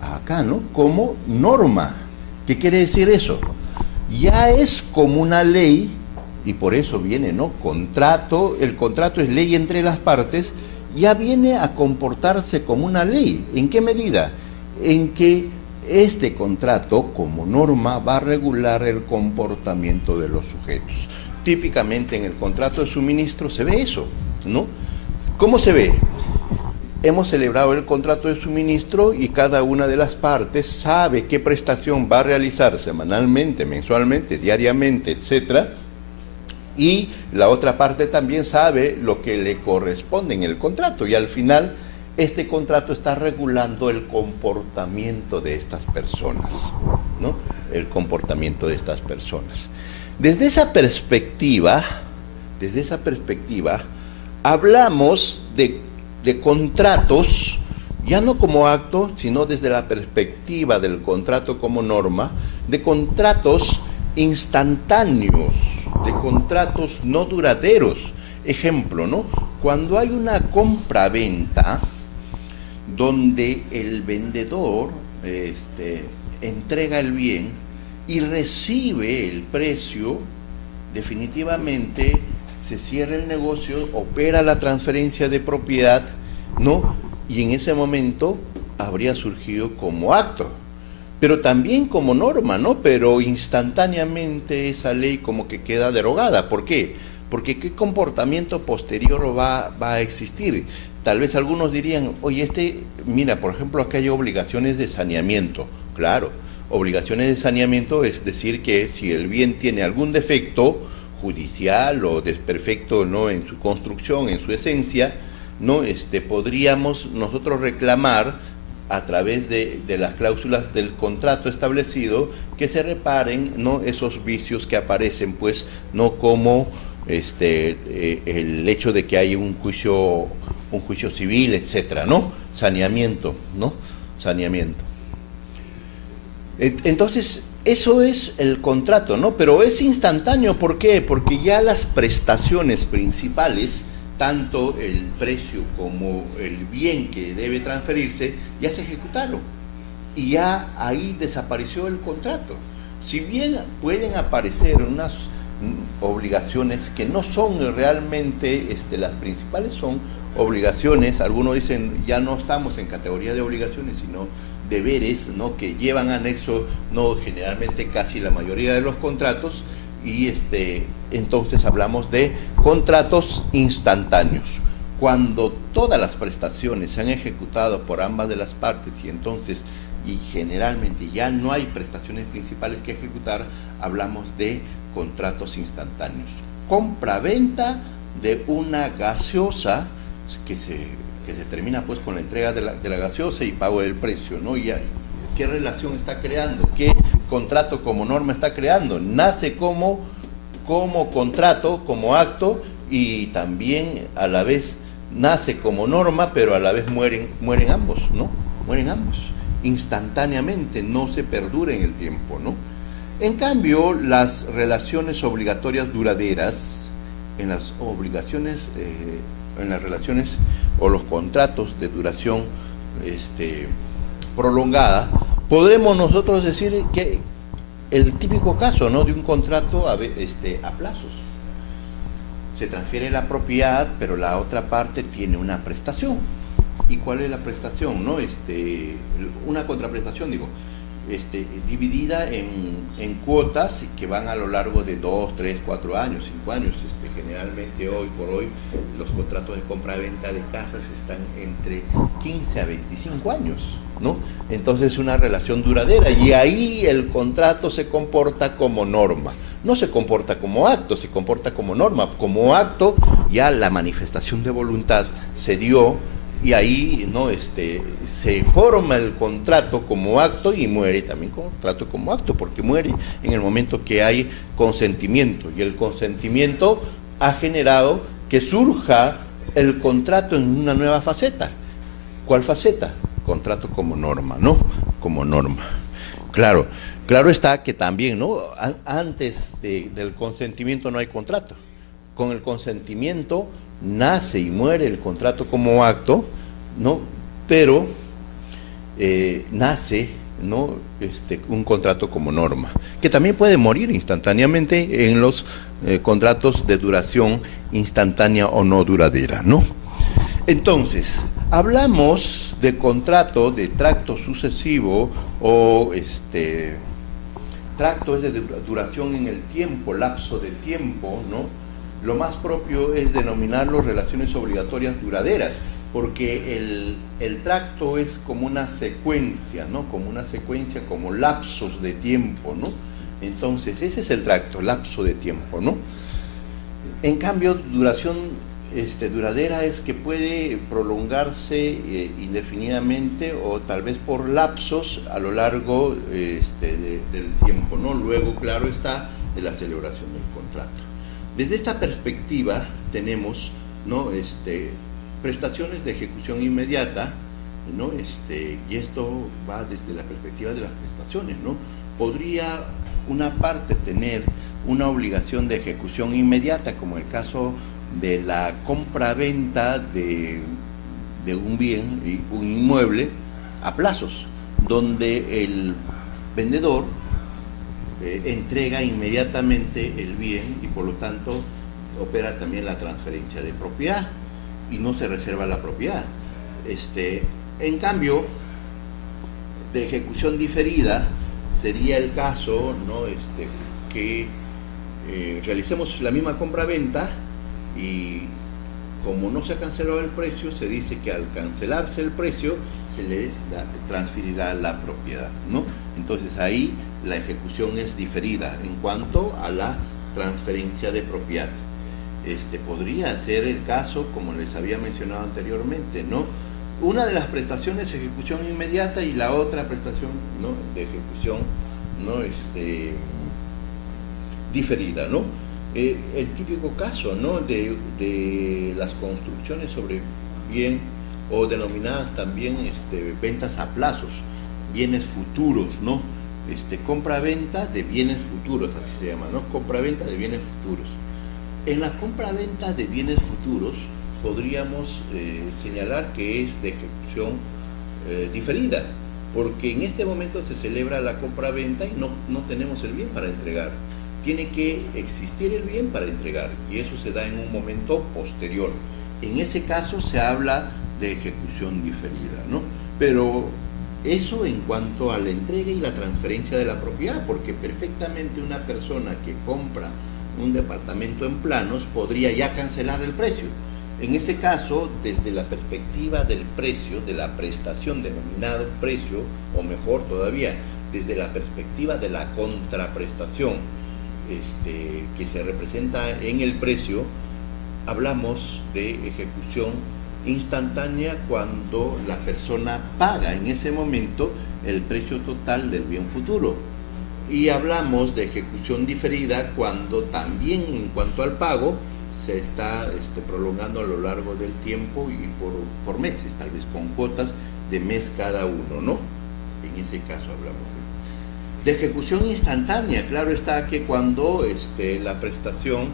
acá, ¿no?, como norma. ¿Qué quiere decir eso? Ya es como una ley, y por eso viene, ¿no?, contrato, el contrato es ley entre las partes, ya viene a comportarse como una ley. ¿En qué medida? En que este contrato, como norma, va a regular el comportamiento de los sujetos. Típicamente en el contrato de suministro se ve eso, ¿no? ¿Cómo se ve? Hemos celebrado el contrato de suministro y cada una de las partes sabe qué prestación va a realizar semanalmente, mensualmente, diariamente, etcétera, y la otra parte también sabe lo que le corresponde en el contrato, y al final este contrato está regulando el comportamiento de estas personas, ¿no? El comportamiento de estas personas. Desde esa perspectiva, hablamos de contratos, ya no como acto, sino desde la perspectiva del contrato como norma, de contratos instantáneos, de contratos no duraderos. Ejemplo, ¿no? Cuando hay una compra-venta, donde el vendedor entrega el bien y recibe el precio, definitivamente se cierra el negocio, opera la transferencia de propiedad, ¿no? Y en ese momento habría surgido como acto. pero también como norma, ¿no? Pero instantáneamente esa ley como que queda derogada. ¿Por qué? Porque ¿qué comportamiento posterior va a existir? Tal vez algunos dirían, oye, mira, por ejemplo, acá hay obligaciones de saneamiento. Claro, obligaciones de saneamiento es decir que si el bien tiene algún defecto judicial o desperfecto, ¿no?, en su construcción, en su esencia, ¿no?, podríamos nosotros reclamar a través de las cláusulas del contrato establecido que se reparen, ¿no?, esos vicios que aparecen, pues, no como el hecho de que hay un juicio civil, etcétera, ¿no? Saneamiento, ¿no? Saneamiento. Entonces, eso es el contrato, ¿no? Pero es instantáneo, ¿por qué? Porque ya las prestaciones principales, tanto el precio como el bien que debe transferirse, ya se ejecutaron. Y ya ahí desapareció el contrato. Si bien pueden aparecer unas obligaciones que no son realmente las principales, son obligaciones, algunos dicen ya no estamos en categoría de obligaciones, sino deberes, ¿no?, que llevan anexo, no, generalmente casi la mayoría de los contratos, y entonces hablamos de contratos instantáneos. Cuando todas las prestaciones se han ejecutado por ambas de las partes y generalmente ya no hay prestaciones principales que ejecutar, hablamos de contratos instantáneos. Compra-venta de una gaseosa que se termina pues con la entrega de la gaseosa y pago del precio, ¿no? Y ¿qué relación está creando? ¿Qué contrato como norma está creando? Nace como contrato, como acto, y también a la vez nace como norma, pero a la vez mueren ambos, ¿no? Mueren ambos, instantáneamente, no se perdura en el tiempo, ¿no? En cambio, las relaciones obligatorias duraderas, en las relaciones o los contratos de duración prolongada, podemos nosotros decir que el típico caso, ¿no?, de un contrato a plazos. Se transfiere la propiedad, pero la otra parte tiene una prestación. ¿Y cuál es la prestación, no? Una contraprestación, digo, dividida en cuotas que van a lo largo de 2, 3, 4 años, 5 años. Generalmente hoy por hoy los contratos de compra-venta de casas están entre 15 a 25 años, ¿no? Entonces es una relación duradera y ahí el contrato se comporta como norma. No se comporta como acto, se comporta como norma. Como acto ya la manifestación de voluntad se dio y ahí, ¿no?, se forma el contrato como acto y muere también el contrato como acto, porque muere en el momento que hay consentimiento, y el consentimiento ha generado que surja el contrato en una nueva faceta. ¿Cuál faceta? Contrato como norma, ¿no? Como norma. Claro está que también, ¿no?, antes del consentimiento no hay contrato. Con el consentimiento nace y muere el contrato como acto, ¿no? Pero nace, ¿no?, un contrato como norma, que también puede morir instantáneamente en los contratos de duración instantánea o no duradera, ¿no? Entonces, hablamos de contrato de tracto sucesivo o tracto es de duración en el tiempo, lapso de tiempo, ¿no? Lo más propio es denominarlo relaciones obligatorias duraderas, porque el tracto es como una secuencia, ¿no? Como una secuencia, como lapsos de tiempo, ¿no? Entonces, ese es el tracto, lapso de tiempo, ¿no? En cambio, duración duradera es que puede prolongarse indefinidamente o tal vez por lapsos a lo largo del tiempo, ¿no? Luego, claro está, de la celebración del contrato. Desde esta perspectiva tenemos, ¿no?, prestaciones de ejecución inmediata, ¿no? Y esto va desde la perspectiva de las prestaciones, ¿no? Podría una parte tener una obligación de ejecución inmediata, como el caso de la compra-venta de un bien, un inmueble, a plazos, donde el vendedor entrega inmediatamente el bien y por lo tanto opera también la transferencia de propiedad y no se reserva la propiedad. En cambio, de ejecución diferida sería el caso, ¿no? Que realicemos la misma compra-venta y como no se ha cancelado el precio, se dice que al cancelarse el precio se le transferirá la propiedad, ¿no? Entonces ahí la ejecución es diferida en cuanto a la transferencia de propiedad. Podría ser el caso, como les había mencionado anteriormente, ¿no? Una de las prestaciones es ejecución inmediata y la otra prestación, ¿no?, de ejecución, ¿no?, diferida, ¿no? El típico caso, ¿no?, de las construcciones sobre bien o denominadas también ventas a plazos, bienes futuros, ¿no? Compra-venta de bienes futuros, así se llama, ¿no? Compra-venta de bienes futuros. En la compra-venta de bienes futuros podríamos señalar que es de ejecución diferida, porque en este momento se celebra la compra-venta y no tenemos el bien para entregar. Tiene que existir el bien para entregar y eso se da en un momento posterior. En ese caso se habla de ejecución diferida, ¿no? Pero eso en cuanto a la entrega y la transferencia de la propiedad, porque perfectamente una persona que compra un departamento en planos podría ya cancelar el precio. En ese caso, desde la perspectiva del precio, de la prestación denominado precio, o mejor todavía, desde la perspectiva de la contraprestación que se representa en el precio, hablamos de ejecución instantánea cuando la persona paga en ese momento el precio total del bien futuro. Y hablamos de ejecución diferida cuando también en cuanto al pago se está prolongando a lo largo del tiempo y por meses, tal vez con cuotas de mes cada uno, ¿no? En ese caso hablamos de ejecución instantánea. Claro está que cuando la prestación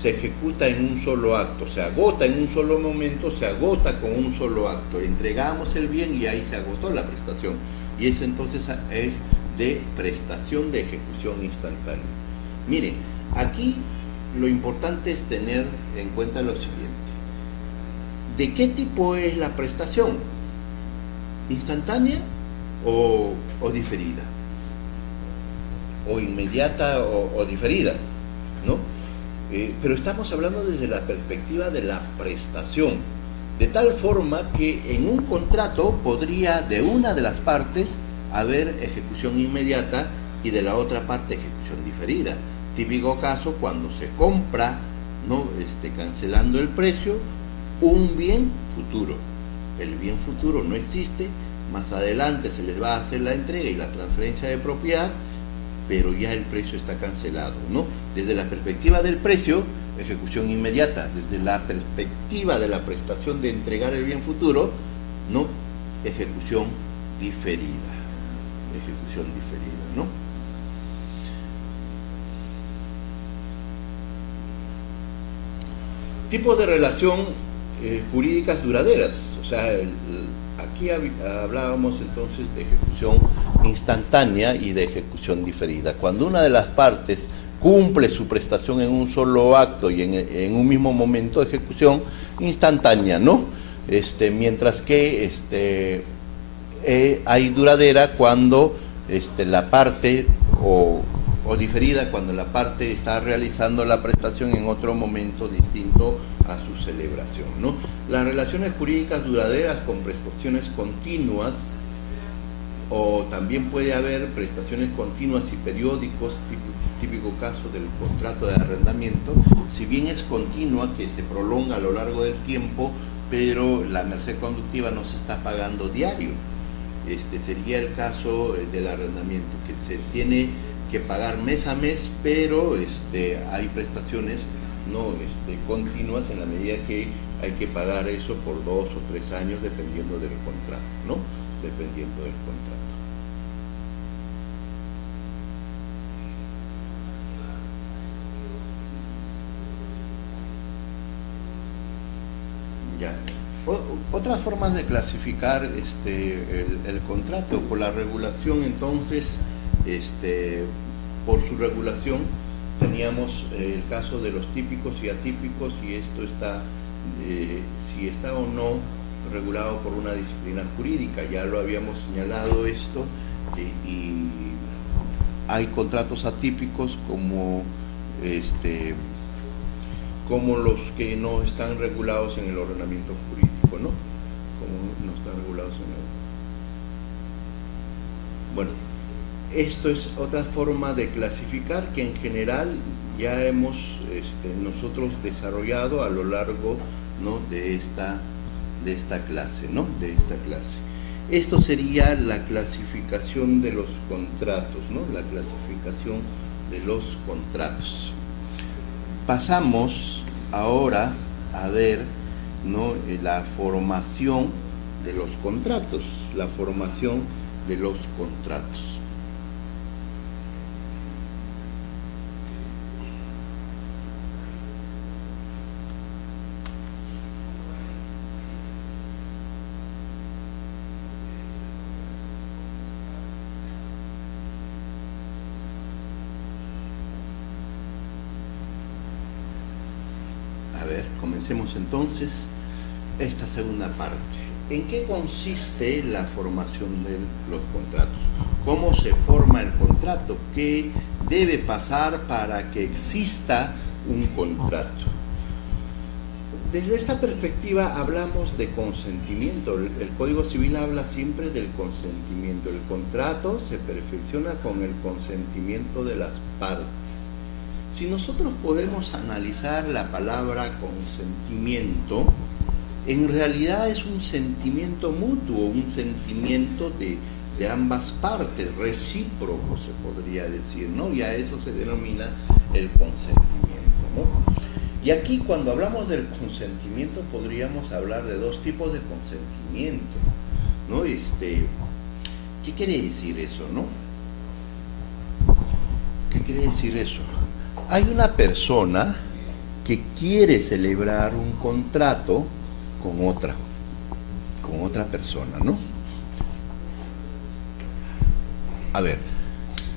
se ejecuta en un solo acto, se agota en un solo momento, se agota con un solo acto, entregamos el bien y ahí se agotó la prestación. Y eso entonces es de prestación de ejecución instantánea. Miren, aquí lo importante es tener en cuenta lo siguiente. ¿De qué tipo es la prestación? ¿Instantánea o diferida? ¿O inmediata o diferida? ¿No? Pero estamos hablando desde la perspectiva de la prestación, de tal forma que en un contrato podría de una de las partes haber ejecución inmediata y de la otra parte ejecución diferida. Típico caso cuando se compra, ¿no?, cancelando el precio, un bien futuro. El bien futuro no existe, más adelante se les va a hacer la entrega y la transferencia de propiedad, pero ya el precio está cancelado, ¿no? Desde la perspectiva del precio, ejecución inmediata. Desde la perspectiva de la prestación de entregar el bien futuro, ¿no?, ejecución diferida. Ejecución diferida, ¿no? Tipos de relación jurídicas duraderas. O sea, aquí hablábamos entonces de ejecución instantánea y de ejecución diferida. Cuando una de las partes cumple su prestación en un solo acto y en un mismo momento de ejecución instantánea, ¿no? Mientras que hay duradera cuando la parte o diferida cuando la parte está realizando la prestación en otro momento distinto a su celebración, ¿no? Las relaciones jurídicas duraderas con prestaciones continuas, o también puede haber prestaciones continuas y periódicos, típico caso del contrato de arrendamiento, si bien es continua, que se prolonga a lo largo del tiempo, pero la merced conductiva no se está pagando diario. Sería el caso del arrendamiento, que se tiene que pagar mes a mes, pero hay prestaciones no continuas en la medida que hay que pagar eso por 2 o 3 años dependiendo del contrato, ¿no? Dependiendo del contrato. Ya. Otras formas de clasificar el contrato por la regulación, entonces, por su regulación teníamos el caso de los típicos y atípicos, y esto está, si está o no regulado por una disciplina jurídica. Ya lo habíamos señalado esto, y hay contratos atípicos como los que no están regulados en el ordenamiento jurídico, ¿no? Como no están regulados en el... Bueno, esto es otra forma de clasificar que en general ya hemos nosotros desarrollado a lo largo, ¿no?, de esta clase, ¿no? De esta clase. Esto sería la clasificación de los contratos, ¿no? La clasificación de los contratos. Pasamos ahora a ver, ¿no?, la formación de los contratos, la formación de los contratos. A ver, comencemos entonces esta segunda parte. ¿En qué consiste la formación de los contratos? ¿Cómo se forma el contrato? ¿Qué debe pasar para que exista un contrato? Desde esta perspectiva hablamos de consentimiento. El Código Civil habla siempre del consentimiento. El contrato se perfecciona con el consentimiento de las partes. Si nosotros podemos analizar la palabra consentimiento, en realidad es un sentimiento mutuo, un sentimiento de ambas partes, recíproco se podría decir, ¿no? Y a eso se denomina el consentimiento, ¿no? Y aquí cuando hablamos del consentimiento podríamos hablar de dos tipos de consentimiento, ¿no? ¿Qué quiere decir eso, no? ¿Qué quiere decir eso? Hay una persona que quiere celebrar un contrato con otra persona, ¿no? A ver,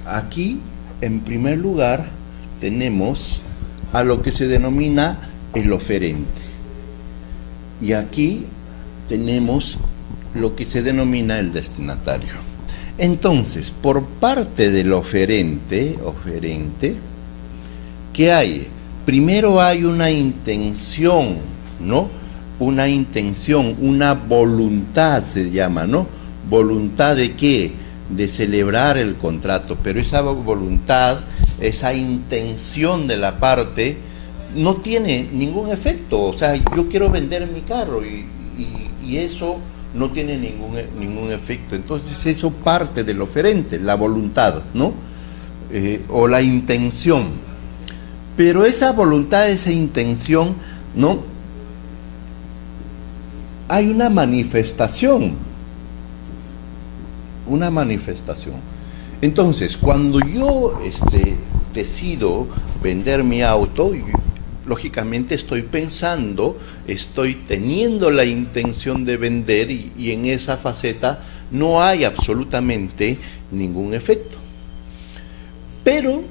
aquí en primer lugar tenemos a lo que se denomina el oferente. Y aquí tenemos lo que se denomina el destinatario. Entonces, por parte del oferente, ¿qué hay? Primero hay una intención, ¿no? Una intención, una voluntad se llama, ¿no? ¿Voluntad de qué? De celebrar el contrato, pero esa voluntad, esa intención de la parte no tiene ningún efecto. O sea, yo quiero vender mi carro y eso no tiene ningún efecto. Entonces eso parte del oferente, la voluntad, ¿no? O la intención. Pero esa voluntad, esa intención, ¿no? Hay una manifestación. Una manifestación. Entonces, cuando yo decido vender mi auto, lógicamente estoy pensando, estoy teniendo la intención de vender y en esa faceta no hay absolutamente ningún efecto. Pero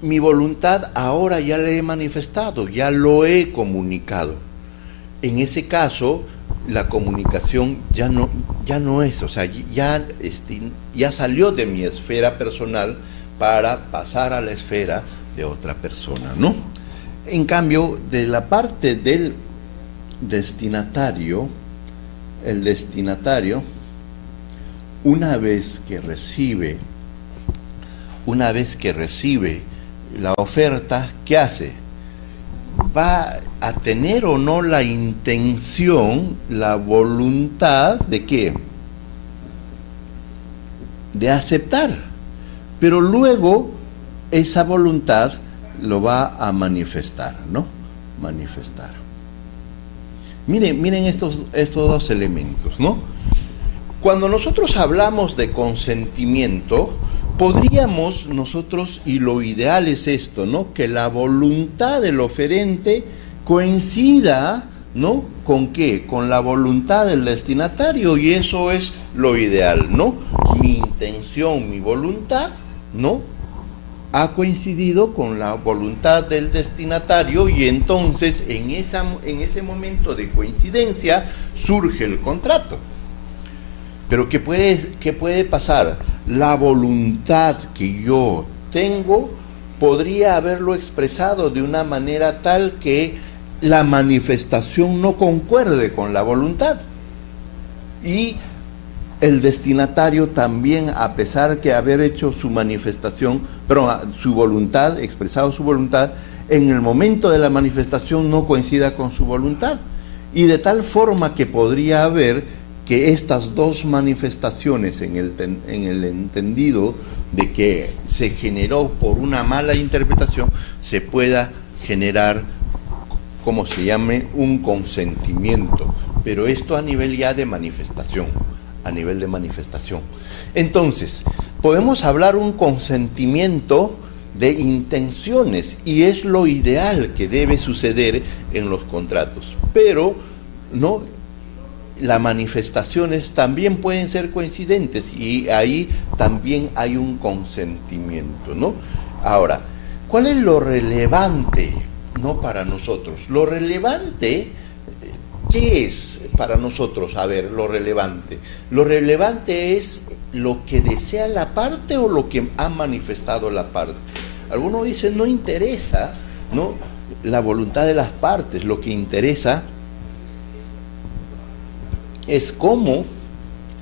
mi voluntad ahora ya la he manifestado, ya lo he comunicado. En ese caso, la comunicación ya no es, o sea, ya salió de mi esfera personal para pasar a la esfera de otra persona, ¿no? En cambio, de la parte del destinatario, el destinatario, una vez que recibe la oferta, ¿qué hace? Va a tener o no la intención, la voluntad de ¿qué? De aceptar. Pero luego esa voluntad lo va a manifestar, ¿no? Manifestar. Miren estos dos elementos, ¿no? Cuando nosotros hablamos de consentimiento, podríamos nosotros, y lo ideal es esto, ¿no? Que la voluntad del oferente coincida, ¿no? ¿Con qué? Con la voluntad del destinatario, y eso es lo ideal, ¿no? Mi intención, mi voluntad, ¿no? ha coincidido con la voluntad del destinatario y entonces en ese momento de coincidencia surge el contrato. Pero ¿qué puede pasar? La voluntad que yo tengo podría haberlo expresado de una manera tal que la manifestación no concuerde con la voluntad. Y el destinatario también, a pesar que haber hecho su manifestación, su voluntad, expresado su voluntad, en el momento de la manifestación no coincida con su voluntad. Y de tal forma que podría haber que estas dos manifestaciones en el entendido de que se generó por una mala interpretación, se pueda generar, como se llame, un consentimiento. Pero esto a nivel ya de manifestación. A nivel de manifestación. Entonces, podemos hablar un consentimiento de intenciones y es lo ideal que debe suceder en los contratos. Pero, no, las manifestaciones también pueden ser coincidentes y ahí también hay un consentimiento, ¿no? Ahora, ¿cuál es lo relevante, no, para nosotros? Lo relevante, ¿qué es para nosotros? A ver, lo relevante. Lo relevante es lo que desea la parte o lo que ha manifestado la parte. Algunos dicen, no interesa, ¿no?, la voluntad de las partes. Lo que interesa es cómo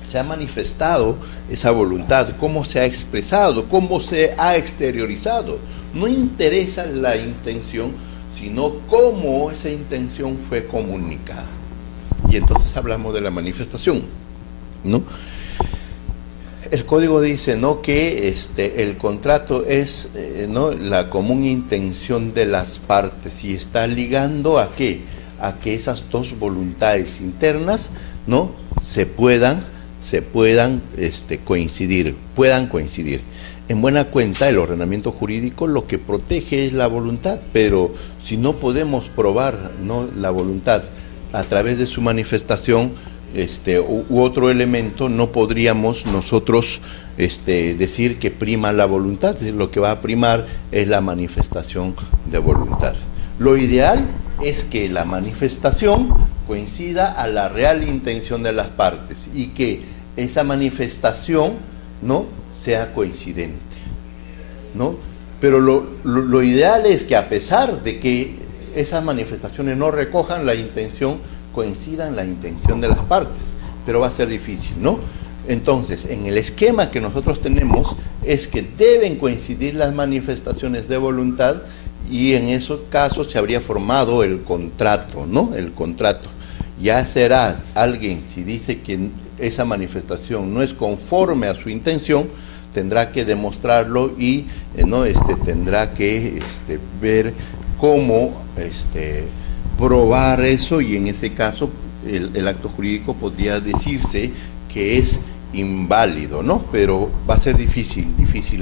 se ha manifestado esa voluntad, cómo se ha expresado, cómo se ha exteriorizado. No interesa la intención, sino cómo esa intención fue comunicada. Y entonces hablamos de la manifestación, ¿no? El código dice, ¿no?, que el contrato es ¿no?, la común intención de las partes y está ligando ¿a qué? A que esas dos voluntades internas, ¿no?, se puedan coincidir, puedan coincidir. En buena cuenta, el ordenamiento jurídico lo que protege es la voluntad, pero si no podemos probar, ¿no?, la voluntad a través de su manifestación u otro elemento, no podríamos nosotros decir que prima la voluntad. Lo que va a primar es la manifestación de voluntad. Lo ideal es que la manifestación coincida a la real intención de las partes y que esa manifestación, ¿no?, sea coincidente, ¿no? Pero lo ideal es que, a pesar de que esas manifestaciones no recojan la intención, coincidan la intención de las partes, pero va a ser difícil, ¿no? Entonces, en el esquema que nosotros tenemos es que deben coincidir las manifestaciones de voluntad y en esos casos se habría formado el contrato, ¿no? El contrato. Ya será alguien, si dice que esa manifestación no es conforme a su intención, tendrá que demostrarlo y ¿no?, tendrá que ver cómo probar eso, y en ese caso el acto jurídico podría decirse que es inválido, ¿no? Pero va a ser difícil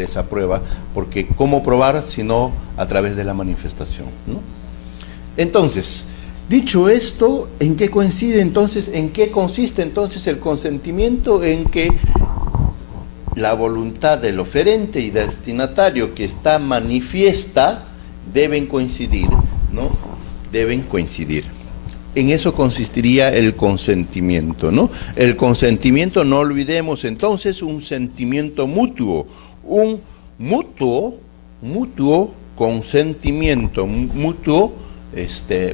esa prueba, porque ¿cómo probar sino a través de la manifestación, ¿no? Entonces, dicho esto, ¿en qué coincide entonces? ¿En qué consiste entonces el consentimiento? En que la voluntad del oferente y destinatario que está manifiesta deben coincidir, ¿no? Deben coincidir. En eso consistiría el consentimiento, ¿no? El consentimiento, no olvidemos entonces, un sentimiento mutuo, un mutuo consentimiento,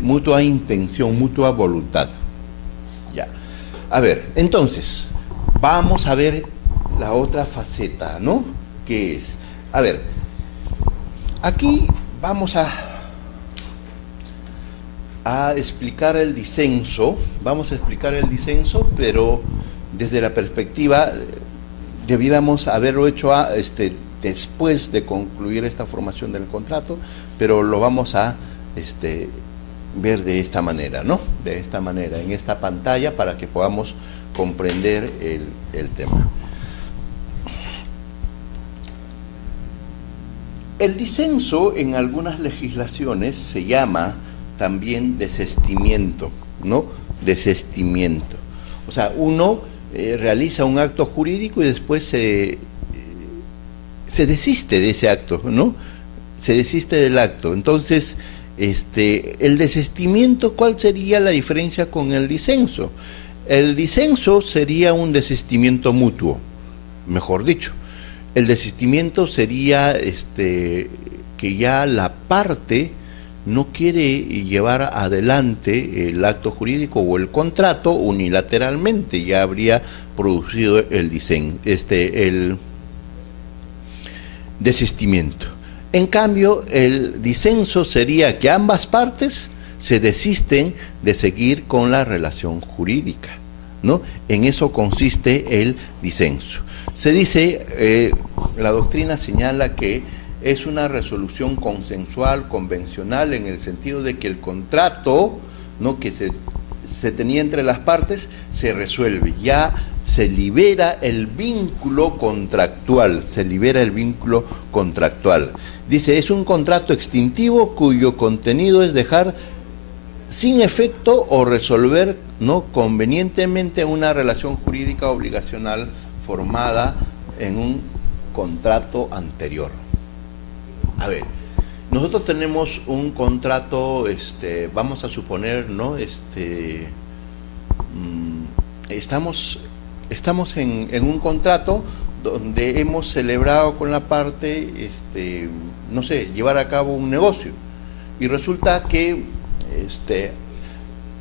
mutua intención, mutua voluntad. Ya. A ver, entonces, vamos a ver la otra faceta, ¿no? ¿Qué es? A ver, aquí vamos a explicar el disenso, pero desde la perspectiva, debiéramos haberlo hecho después de concluir esta formación del contrato, pero lo vamos a ver de esta manera, ¿no? De esta manera, en esta pantalla, para que podamos comprender el tema. El disenso en algunas legislaciones se llama también desistimiento, ¿no? Desistimiento. O sea, uno realiza un acto jurídico y después se se desiste de ese acto, ¿no? Se desiste del acto. Entonces, el desistimiento, ¿cuál sería la diferencia con el disenso? El disenso sería un desistimiento mutuo, mejor dicho. El desistimiento sería que ya la parte no quiere llevar adelante el acto jurídico o el contrato unilateralmente, ya habría producido el desistimiento. En cambio, el disenso sería que ambas partes se desisten de seguir con la relación jurídica, ¿no? En eso consiste el disenso. Se dice, la doctrina señala que es una resolución consensual, convencional, en el sentido de que el contrato, ¿no?, que se tenía entre las partes se resuelve, ya se libera el vínculo contractual, Dice, es un contrato extintivo cuyo contenido es dejar sin efecto o resolver, ¿no?, convenientemente una relación jurídica obligacional formada en un contrato anterior. A ver, nosotros tenemos un contrato, vamos a suponer, ¿no? Estamos en un contrato donde hemos celebrado con la parte, no sé, llevar a cabo un negocio. Y resulta que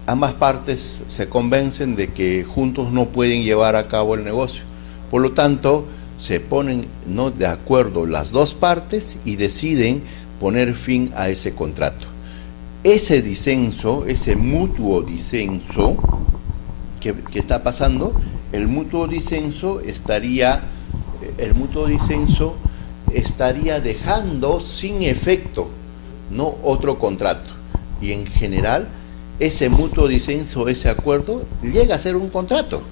ambas partes se convencen de que juntos no pueden llevar a cabo el negocio. Por lo tanto, se ponen, ¿no?, de acuerdo las dos partes y deciden poner fin a ese contrato. Ese disenso, ese mutuo disenso que está pasando, el mutuo disenso estaría dejando sin efecto, ¿no?, otro contrato. Y en general, ese mutuo disenso, ese acuerdo, llega a ser un contrato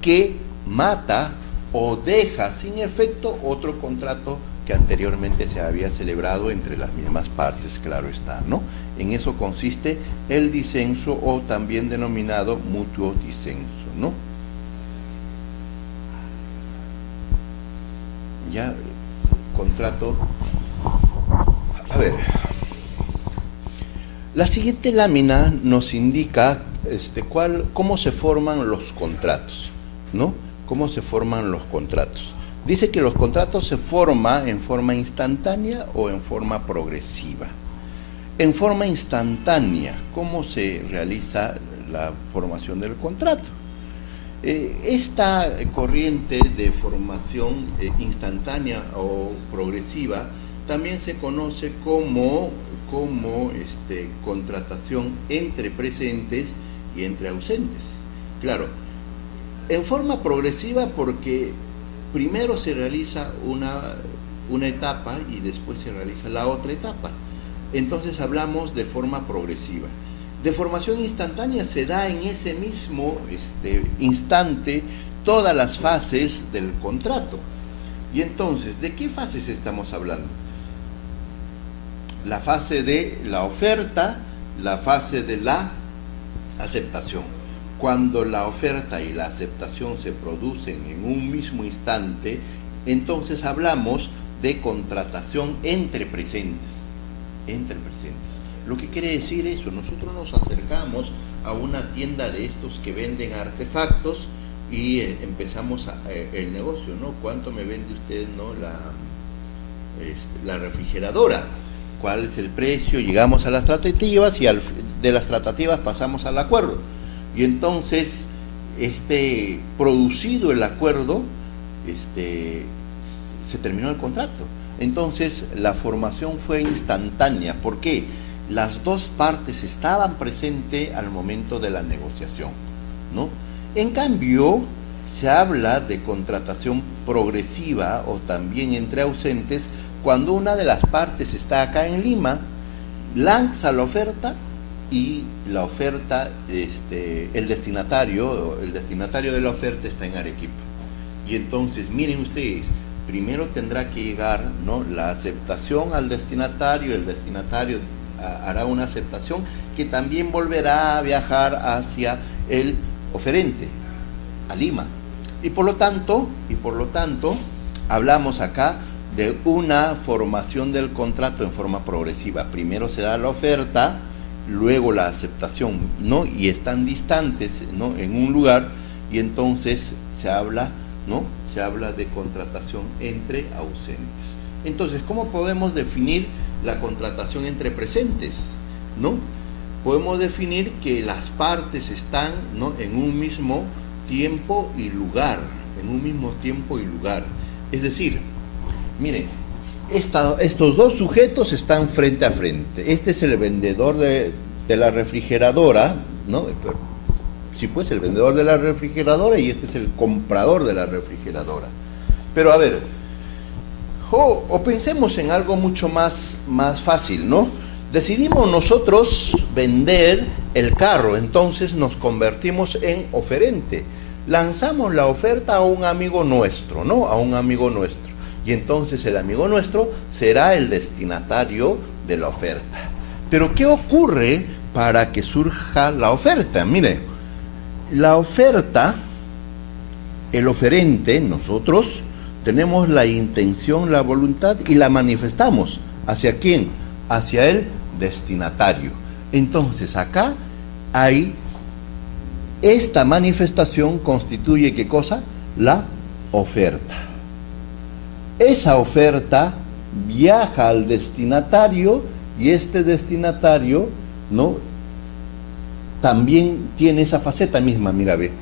que mata o deja sin efecto otro contrato que anteriormente se había celebrado entre las mismas partes, claro está, ¿no? En eso consiste el disenso, o también denominado mutuo disenso, ¿no? Ya, contrato. A ver, la siguiente lámina nos indica cómo se forman los contratos, ¿no? ¿Cómo se forman los contratos? Dice que los contratos se forman en forma instantánea o en forma progresiva. En forma instantánea, ¿cómo se realiza la formación del contrato? Esta corriente de formación instantánea o progresiva también se conoce como contratación entre presentes y entre ausentes. Claro, en forma progresiva porque primero se realiza una etapa y después se realiza la otra etapa. Entonces hablamos de forma progresiva. De formación instantánea se da en ese mismo instante todas las fases del contrato. Y entonces, ¿de qué fases estamos hablando? La fase de la oferta, la fase de la aceptación. Cuando la oferta y la aceptación se producen en un mismo instante, entonces hablamos de contratación entre presentes. Lo que quiere decir eso, nosotros nos acercamos a una tienda de estos que venden artefactos y empezamos el negocio, ¿no? ¿Cuánto me vende usted, no, la refrigeradora? ¿Cuál es el precio? Llegamos a las tratativas y de las tratativas pasamos al acuerdo. Y entonces, producido el acuerdo, se terminó el contrato. Entonces, la formación fue instantánea. ¿Por qué? Las dos partes estaban presentes al momento de la negociación, ¿no? En cambio, se habla de contratación progresiva o también entre ausentes cuando una de las partes está acá en Lima, lanza la oferta y la oferta, el destinatario de la oferta está en Arequipa. Y entonces, miren ustedes, primero tendrá que llegar, ¿no?, la aceptación al destinatario, el destinatario hará una aceptación que también volverá a viajar hacia el oferente, a Lima. Y por lo tanto, hablamos acá de una formación del contrato en forma progresiva. Primero se da la oferta, luego la aceptación, ¿no? Y están distantes, ¿no?, en un lugar, y entonces se habla, ¿no?, se habla de contratación entre ausentes. Entonces, ¿cómo podemos definir la contratación entre presentes? ¿No? Podemos definir que las partes están, ¿no?, en un mismo tiempo y lugar, en un mismo tiempo y lugar. Es decir, miren, estos dos sujetos están frente a frente. Este es el vendedor de la refrigeradora, ¿no? Sí, pues el vendedor de la refrigeradora, y este es el comprador de la refrigeradora. Pero a ver, o pensemos en algo mucho más fácil, ¿no? Decidimos nosotros vender el carro, entonces nos convertimos en oferente. Lanzamos la oferta a un amigo nuestro, ¿no? A un amigo nuestro. Y entonces el amigo nuestro será el destinatario de la oferta. Pero ¿qué ocurre para que surja la oferta? Mire, la oferta, el oferente, nosotros tenemos la intención, la voluntad y la manifestamos. ¿Hacia quién? Hacia el destinatario. Entonces acá hay, esta manifestación constituye, ¿qué cosa? La oferta. Esa oferta viaja al destinatario, y este destinatario, ¿no?, también tiene esa faceta misma, mira, ve.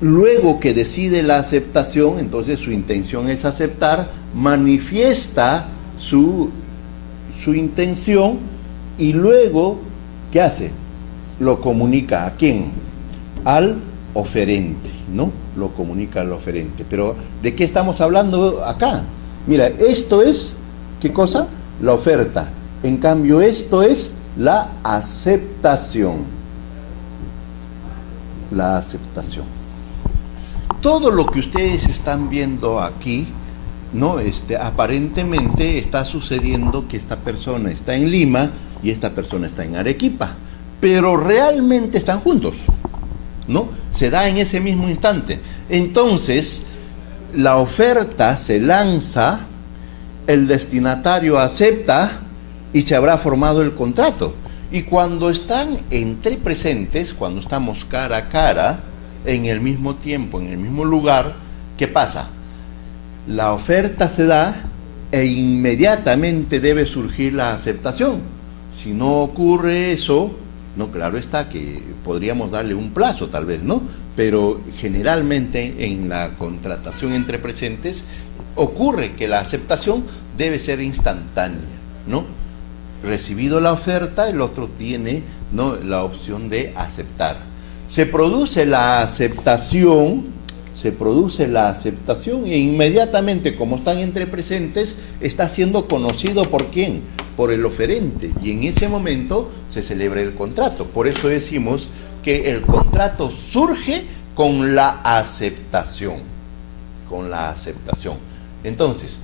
Luego que decide la aceptación, entonces su intención es aceptar, manifiesta su intención, y luego, ¿qué hace? Lo comunica ¿a quién? Al oferente, ¿no? Lo comunica al oferente. Pero, ¿de qué estamos hablando acá? Mira, esto es, ¿qué cosa? La oferta. En cambio, esto es la aceptación. La aceptación. Todo lo que ustedes están viendo aquí, ¿no? Aparentemente está sucediendo que esta persona está en Lima y esta persona está en Arequipa, pero realmente están juntos, ¿no? Se da en ese mismo instante. Entonces, la oferta se lanza, el destinatario acepta y se habrá formado el contrato. Y cuando están entre presentes, cuando estamos cara a cara, en el mismo tiempo, en el mismo lugar, ¿qué pasa? La oferta se da e inmediatamente debe surgir la aceptación. Si no ocurre eso, no, claro está que podríamos darle un plazo tal vez, ¿no? Pero generalmente en la contratación entre presentes ocurre que la aceptación debe ser instantánea, ¿no? Recibido la oferta, el otro tiene, ¿no?, la opción de aceptar. Se produce la aceptación e inmediatamente, como están entre presentes, está siendo conocido ¿por quién? Por el oferente, y en ese momento se celebra el contrato. Por eso decimos que el contrato surge con la aceptación, Entonces,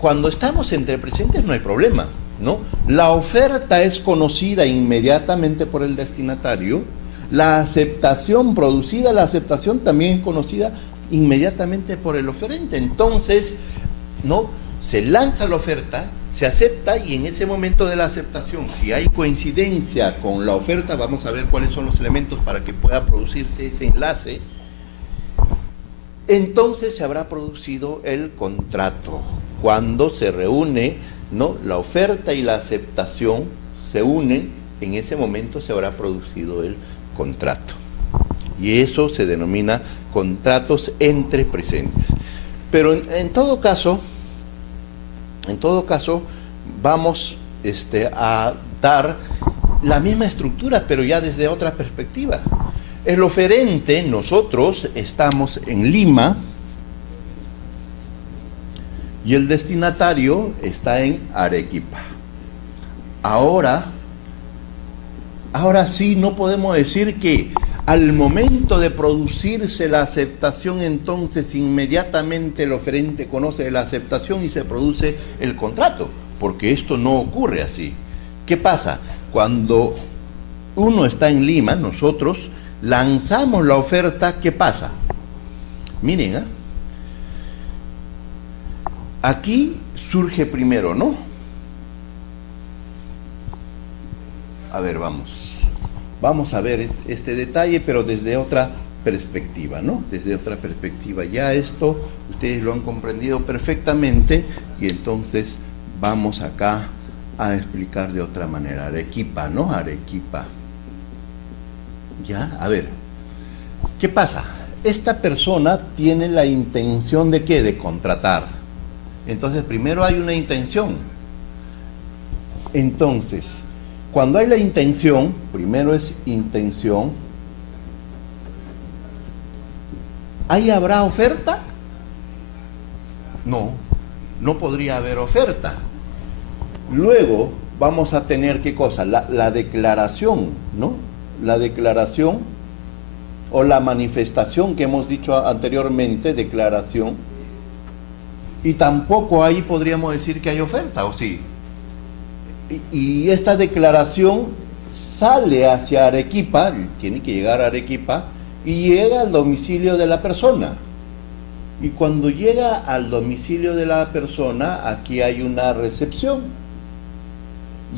cuando estamos entre presentes no hay problema, ¿no? La oferta es conocida inmediatamente por el destinatario, la aceptación producida, la aceptación también es conocida inmediatamente por el oferente. Entonces, ¿no?, se lanza la oferta, se acepta, y en ese momento de la aceptación, si hay coincidencia con la oferta, vamos a ver cuáles son los elementos para que pueda producirse ese enlace, entonces se habrá producido el contrato. Cuando se reúne, ¿no?, la oferta y la aceptación se unen, en ese momento se habrá producido el contrato. Y eso se denomina contratos entre presentes. Pero en todo caso, vamos a dar la misma estructura, pero ya desde otra perspectiva. El oferente, nosotros estamos en Lima, y el destinatario está en Arequipa. Ahora sí no podemos decir que al momento de producirse la aceptación, entonces inmediatamente el oferente conoce la aceptación y se produce el contrato, porque esto no ocurre así. ¿Qué pasa? Cuando uno está en Lima, nosotros lanzamos la oferta, ¿qué pasa? Miren, Aquí surge primero, ¿no? A ver, vamos a ver este detalle, pero desde otra perspectiva, ¿no? Desde otra perspectiva. Ya esto ustedes lo han comprendido perfectamente y entonces vamos acá a explicar de otra manera. Arequipa, ¿no? Arequipa. ¿Ya? A ver, ¿qué pasa? Esta persona tiene la intención de ¿qué? De contratar. Entonces, primero hay una intención. Entonces, cuando hay la intención, primero es intención. ¿Ahí habrá oferta? No, no podría haber oferta. Luego vamos a tener, ¿qué cosa? La declaración, ¿no? La declaración o la manifestación que hemos dicho anteriormente, declaración. Y tampoco ahí podríamos decir que hay oferta, ¿o sí? Y esta declaración sale hacia Arequipa, tiene que llegar a Arequipa, y llega al domicilio de la persona. Y cuando llega al domicilio de la persona, aquí hay una recepción.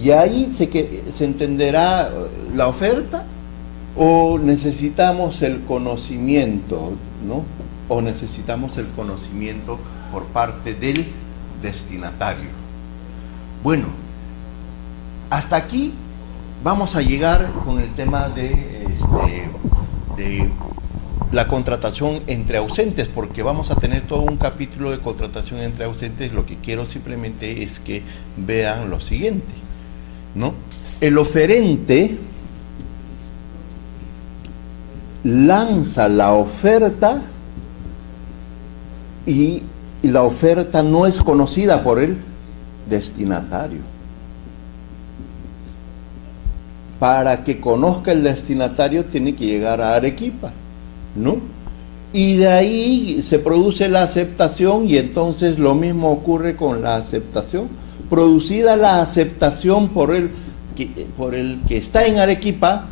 Y ahí se entenderá la oferta, o necesitamos el conocimiento, ¿no? O necesitamos el conocimiento por parte del destinatario. Bueno, hasta aquí vamos a llegar con el tema de la contratación entre ausentes, porque vamos a tener todo un capítulo de contratación entre ausentes. Lo que quiero simplemente es que vean lo siguiente, ¿no? El oferente lanza la oferta y la oferta no es conocida por el destinatario. Para que conozca el destinatario tiene que llegar a Arequipa, ¿no? Y de ahí se produce la aceptación, y entonces lo mismo ocurre con la aceptación. Producida la aceptación por el que está en Arequipa,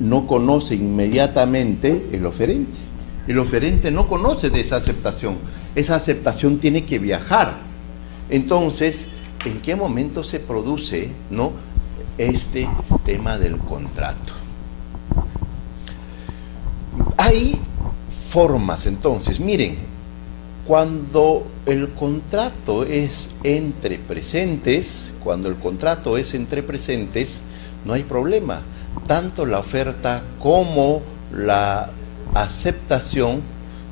no conoce inmediatamente el oferente. El oferente no conoce de esa aceptación. Esa aceptación tiene que viajar. Entonces, ¿en qué momento se produce, ¿no?, este tema del contrato? Hay formas, entonces, miren, cuando el contrato es entre presentes, no hay problema. Tanto la oferta como la aceptación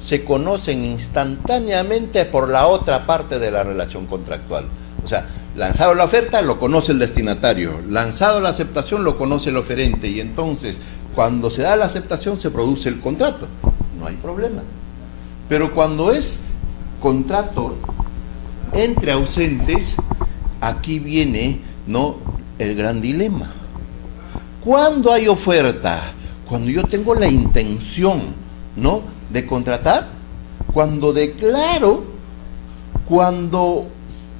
se conocen instantáneamente por la otra parte de la relación contractual. O sea, lanzado la oferta, lo conoce el destinatario. Lanzado la aceptación, lo conoce el oferente. Y entonces, cuando se da la aceptación, se produce el contrato. No hay problema. Pero cuando es contrato entre ausentes, aquí viene, ¿no?, el gran dilema. ¿Cuándo hay oferta? Cuando yo tengo la intención, ¿no?, de contratar, cuando declaro, cuando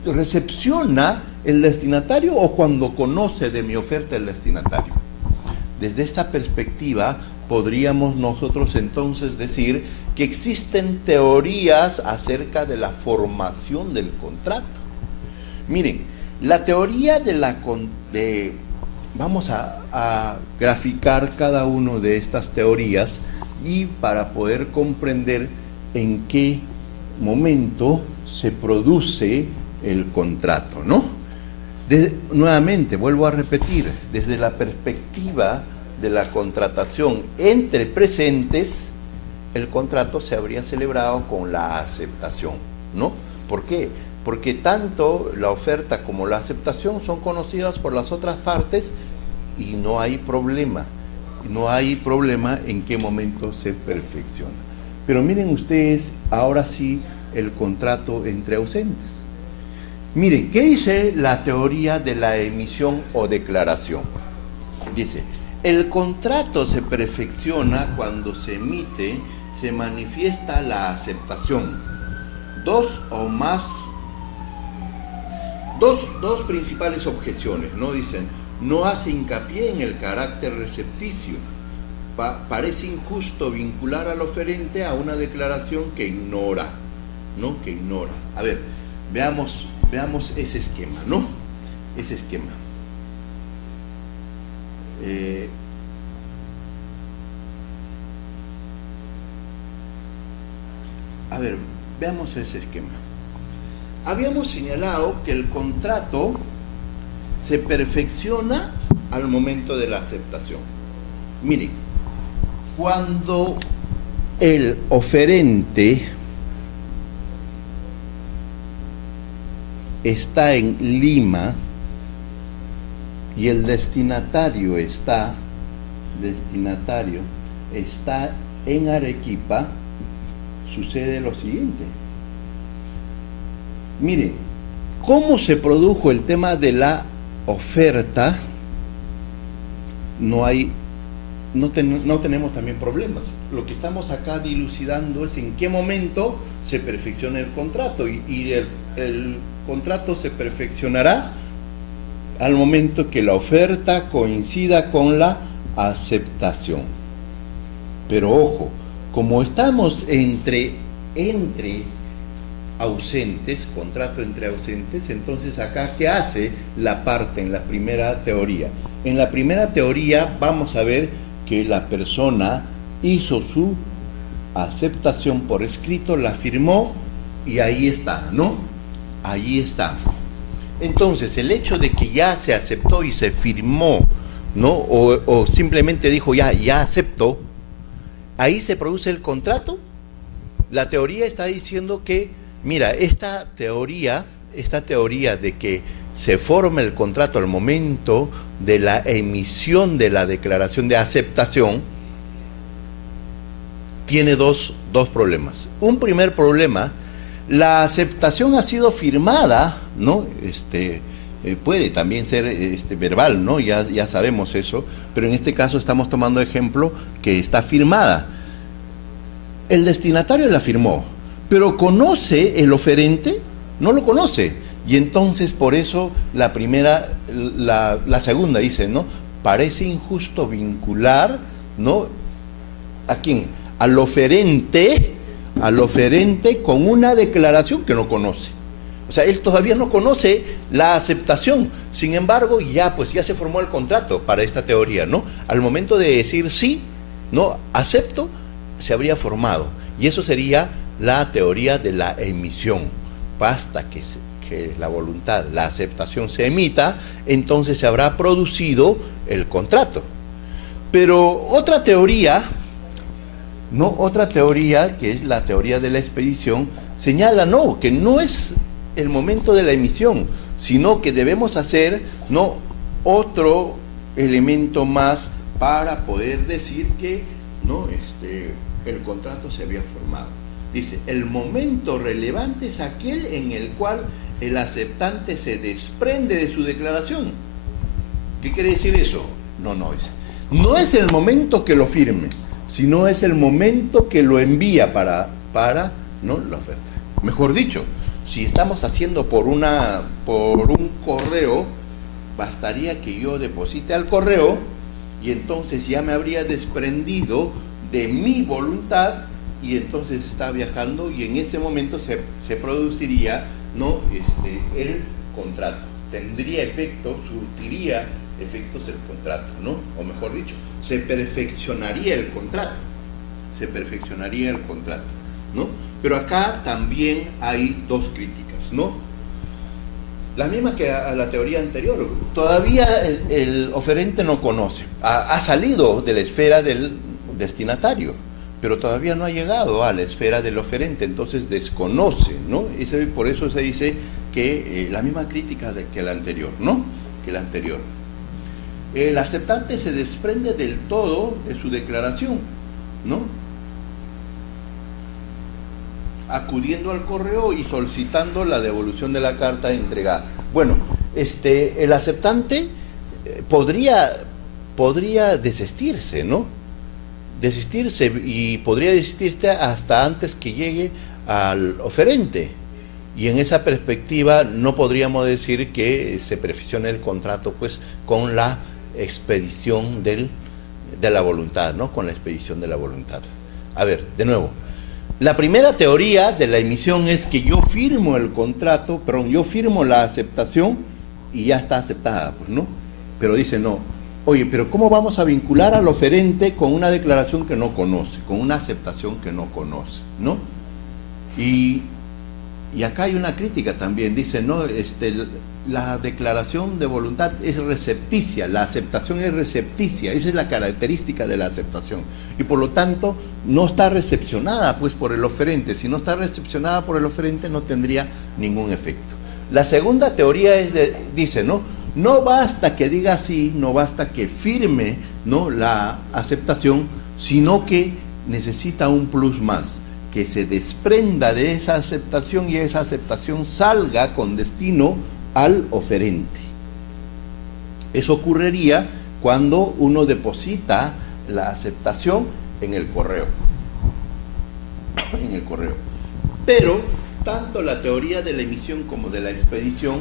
recepciona el destinatario, o cuando conoce de mi oferta el destinatario. Desde esta perspectiva podríamos nosotros entonces decir que existen teorías acerca de la formación del contrato. Miren, la teoría vamos a graficar cada una de estas teorías, y para poder comprender en qué momento se produce el contrato, ¿no? Nuevamente, vuelvo a repetir, desde la perspectiva de la contratación entre presentes, el contrato se habría celebrado con la aceptación, ¿no? ¿Por qué? Porque tanto la oferta como la aceptación son conocidas por las otras partes y no hay problema. No hay problema en qué momento se perfecciona. Pero miren ustedes, ahora sí, el contrato entre ausentes. Miren, ¿qué dice la teoría de la emisión o declaración? Dice, el contrato se perfecciona cuando se emite, se manifiesta la aceptación. Dos principales objeciones, ¿no? Dicen, no hace hincapié en el carácter recepticio. Parece injusto vincular al oferente a una declaración que ignora. ¿no? Que ignora. A ver, veamos ese esquema, ¿no? Ese esquema. A ver, veamos ese esquema. Habíamos señalado que el contrato se perfecciona al momento de la aceptación. Miren, cuando el oferente está en Lima y el destinatario está en Arequipa, sucede lo siguiente. Miren, ¿cómo se produjo el tema de la oferta? No tenemos también problemas. Lo que estamos acá dilucidando es en qué momento se perfecciona el contrato, y el contrato se perfeccionará al momento que la oferta coincida con la aceptación. Pero ojo, como estamos entre ausentes, contrato entre ausentes, entonces acá, ¿qué hace la parte en la primera teoría? En la primera teoría vamos a ver que la persona hizo su aceptación por escrito, la firmó y ahí está, ¿no? Ahí está. Entonces, el hecho de que ya se aceptó y se firmó, ¿no? O simplemente dijo ya aceptó, ahí se produce el contrato. La teoría está diciendo que, mira, esta teoría de que se forma el contrato al momento de la emisión de la declaración de aceptación, tiene dos problemas. Un primer problema: la aceptación ha sido firmada, ¿no? Puede también ser verbal, ¿no? Ya sabemos eso, pero en este caso estamos tomando ejemplo que está firmada. El destinatario la firmó, pero ¿conoce el oferente? No lo conoce. Y entonces por eso la segunda dice, ¿no? Parece injusto vincular, ¿no? ¿A quién? Al oferente con una declaración que no conoce. O sea, él todavía no conoce la aceptación. Sin embargo, ya se formó el contrato para esta teoría, ¿no? Al momento de decir sí, ¿no? Acepto, se habría formado. Y eso sería la teoría de la emisión. Basta que la voluntad, la aceptación se emita, entonces se habrá producido el contrato. Pero otra teoría, que es la teoría de la expedición, señala que no es el momento de la emisión, sino que debemos hacer, ¿no?, otro elemento más para poder decir que, ¿no?, el contrato se había formado. Dice, el momento relevante es aquel en el cual el aceptante se desprende de su declaración. ¿Qué quiere decir eso? No es el momento que lo firme, sino es el momento que lo envía para ¿no?, la oferta. Mejor dicho, si estamos haciendo por un correo, bastaría que yo deposite al correo y entonces ya me habría desprendido de mi voluntad y entonces está viajando y en ese momento se produciría, ¿no?, el contrato. Tendría efecto, surtiría efectos el contrato, ¿no? O mejor dicho, se perfeccionaría el contrato, ¿no? Pero acá también hay dos críticas, ¿no? La misma que a la teoría anterior. Todavía el oferente no conoce, ha salido de la esfera del destinatario, pero todavía no ha llegado a la esfera del oferente, entonces desconoce, ¿no? Por eso se dice que la misma crítica que la anterior, ¿no? El aceptante se desprende del todo de su declaración, ¿no?, acudiendo al correo y solicitando la devolución de la carta entregada. Bueno, el aceptante podría desistirse, ¿no? Y podría desistirse hasta antes que llegue al oferente. Y en esa perspectiva no podríamos decir que se perfeccione el contrato, pues, con la expedición de la voluntad, ¿no? Con la expedición de la voluntad. A ver, de nuevo, La primera teoría de la emisión es que yo firmo el contrato, perdón, yo firmo la aceptación y ya está aceptada, pues, ¿no? Pero dice, no, oye, pero ¿cómo vamos a vincular al oferente con una declaración que no conoce, con una aceptación que no conoce, ¿no? Y acá hay una crítica también, dice, no, la declaración de voluntad es recepticia, la aceptación es recepticia, esa es la característica de la aceptación, y por lo tanto no está recepcionada pues por el oferente. Si no está recepcionada por el oferente no tendría ningún efecto. La segunda teoría dice, no basta que diga sí, no basta que firme, ¿no?, la aceptación, sino que necesita un plus más, que se desprenda de esa aceptación y esa aceptación salga con destino al oferente. Eso ocurriría cuando uno deposita la aceptación en el correo. En el correo. Pero tanto la teoría de la emisión como de la expedición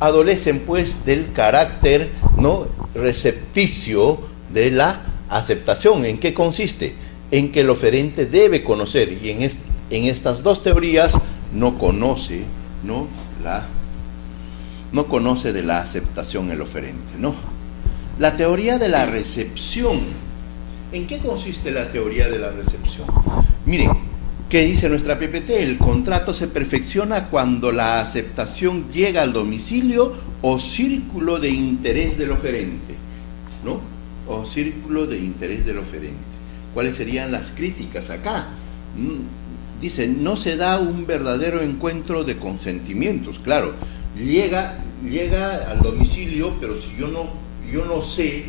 adolecen pues del carácter, ¿no?, recepticio de la aceptación. ¿En qué consiste? En que el oferente debe conocer, y en estas dos teorías no conoce, no conoce de la aceptación el oferente, ¿no? La teoría de la recepción. ¿En qué consiste la teoría de la recepción? Miren, ¿qué dice nuestra PPT? El contrato se perfecciona cuando la aceptación llega al domicilio o círculo de interés del oferente, ¿no? O círculo de interés del oferente. ¿Cuáles serían las críticas acá? Dice, no se da un verdadero encuentro de consentimientos. Claro, llega al domicilio, pero si yo no sé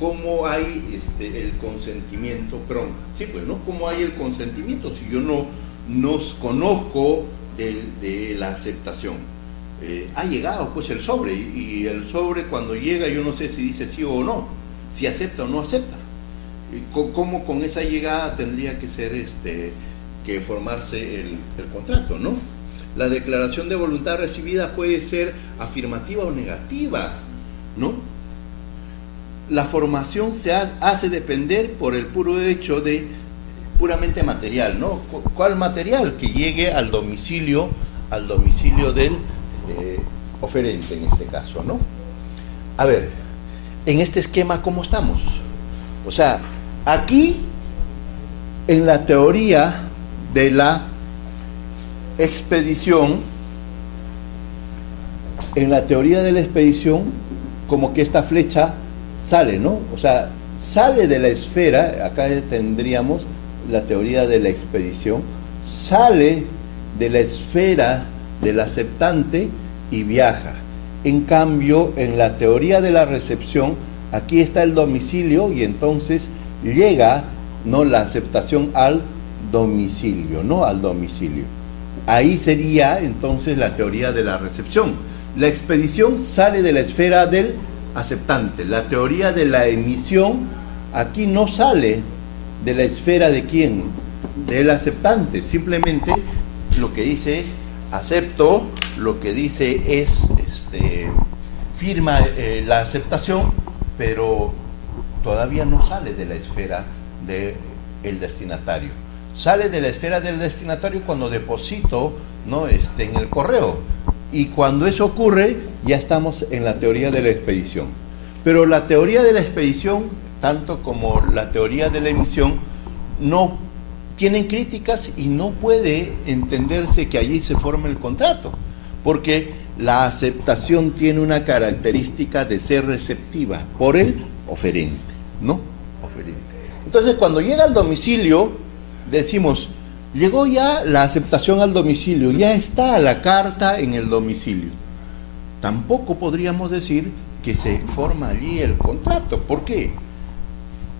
cómo hay el consentimiento, perdón, sí, pues, ¿no? ¿Cómo hay el consentimiento si yo no conozco de la aceptación? Ha llegado pues el sobre, y el sobre cuando llega yo no sé si dice sí o no, si acepta o no acepta. ¿Cómo con esa llegada tendría que ser que formarse el contrato, ¿no? La declaración de voluntad recibida puede ser afirmativa o negativa, ¿no? La formación se hace depender por el puro hecho de puramente material, ¿no? ¿Cuál material? Que llegue al domicilio del oferente en este caso, ¿no? A ver, en este esquema, ¿cómo estamos? O sea, aquí, en la teoría de la expedición, como que esta flecha sale, ¿no? O sea, sale de la esfera, acá tendríamos la teoría de la expedición, sale de la esfera del aceptante y viaja. En cambio, en la teoría de la recepción, aquí está el domicilio y entonces llega, ¿no?, la aceptación al domicilio, ¿no? Al domicilio. Ahí sería entonces la teoría de la recepción. La expedición sale de la esfera del aceptante. La teoría de la emisión aquí no sale de la esfera de quién, del aceptante. Simplemente lo que dice es acepto, lo que dice es firma la aceptación, pero todavía no sale de la esfera del destinatario. Sale de la esfera del destinatario cuando deposito, ¿no?, en el correo. Y cuando eso ocurre, ya estamos en la teoría de la expedición. Pero la teoría de la expedición, tanto como la teoría de la emisión, no tienen críticas y no puede entenderse que allí se forme el contrato, porque la aceptación tiene una característica de ser receptiva por el oferente, ¿no? Oferente. Entonces, cuando llega al domicilio, decimos, llegó ya la aceptación al domicilio, ya está la carta en el domicilio. Tampoco podríamos decir que se forma allí el contrato. ¿Por qué?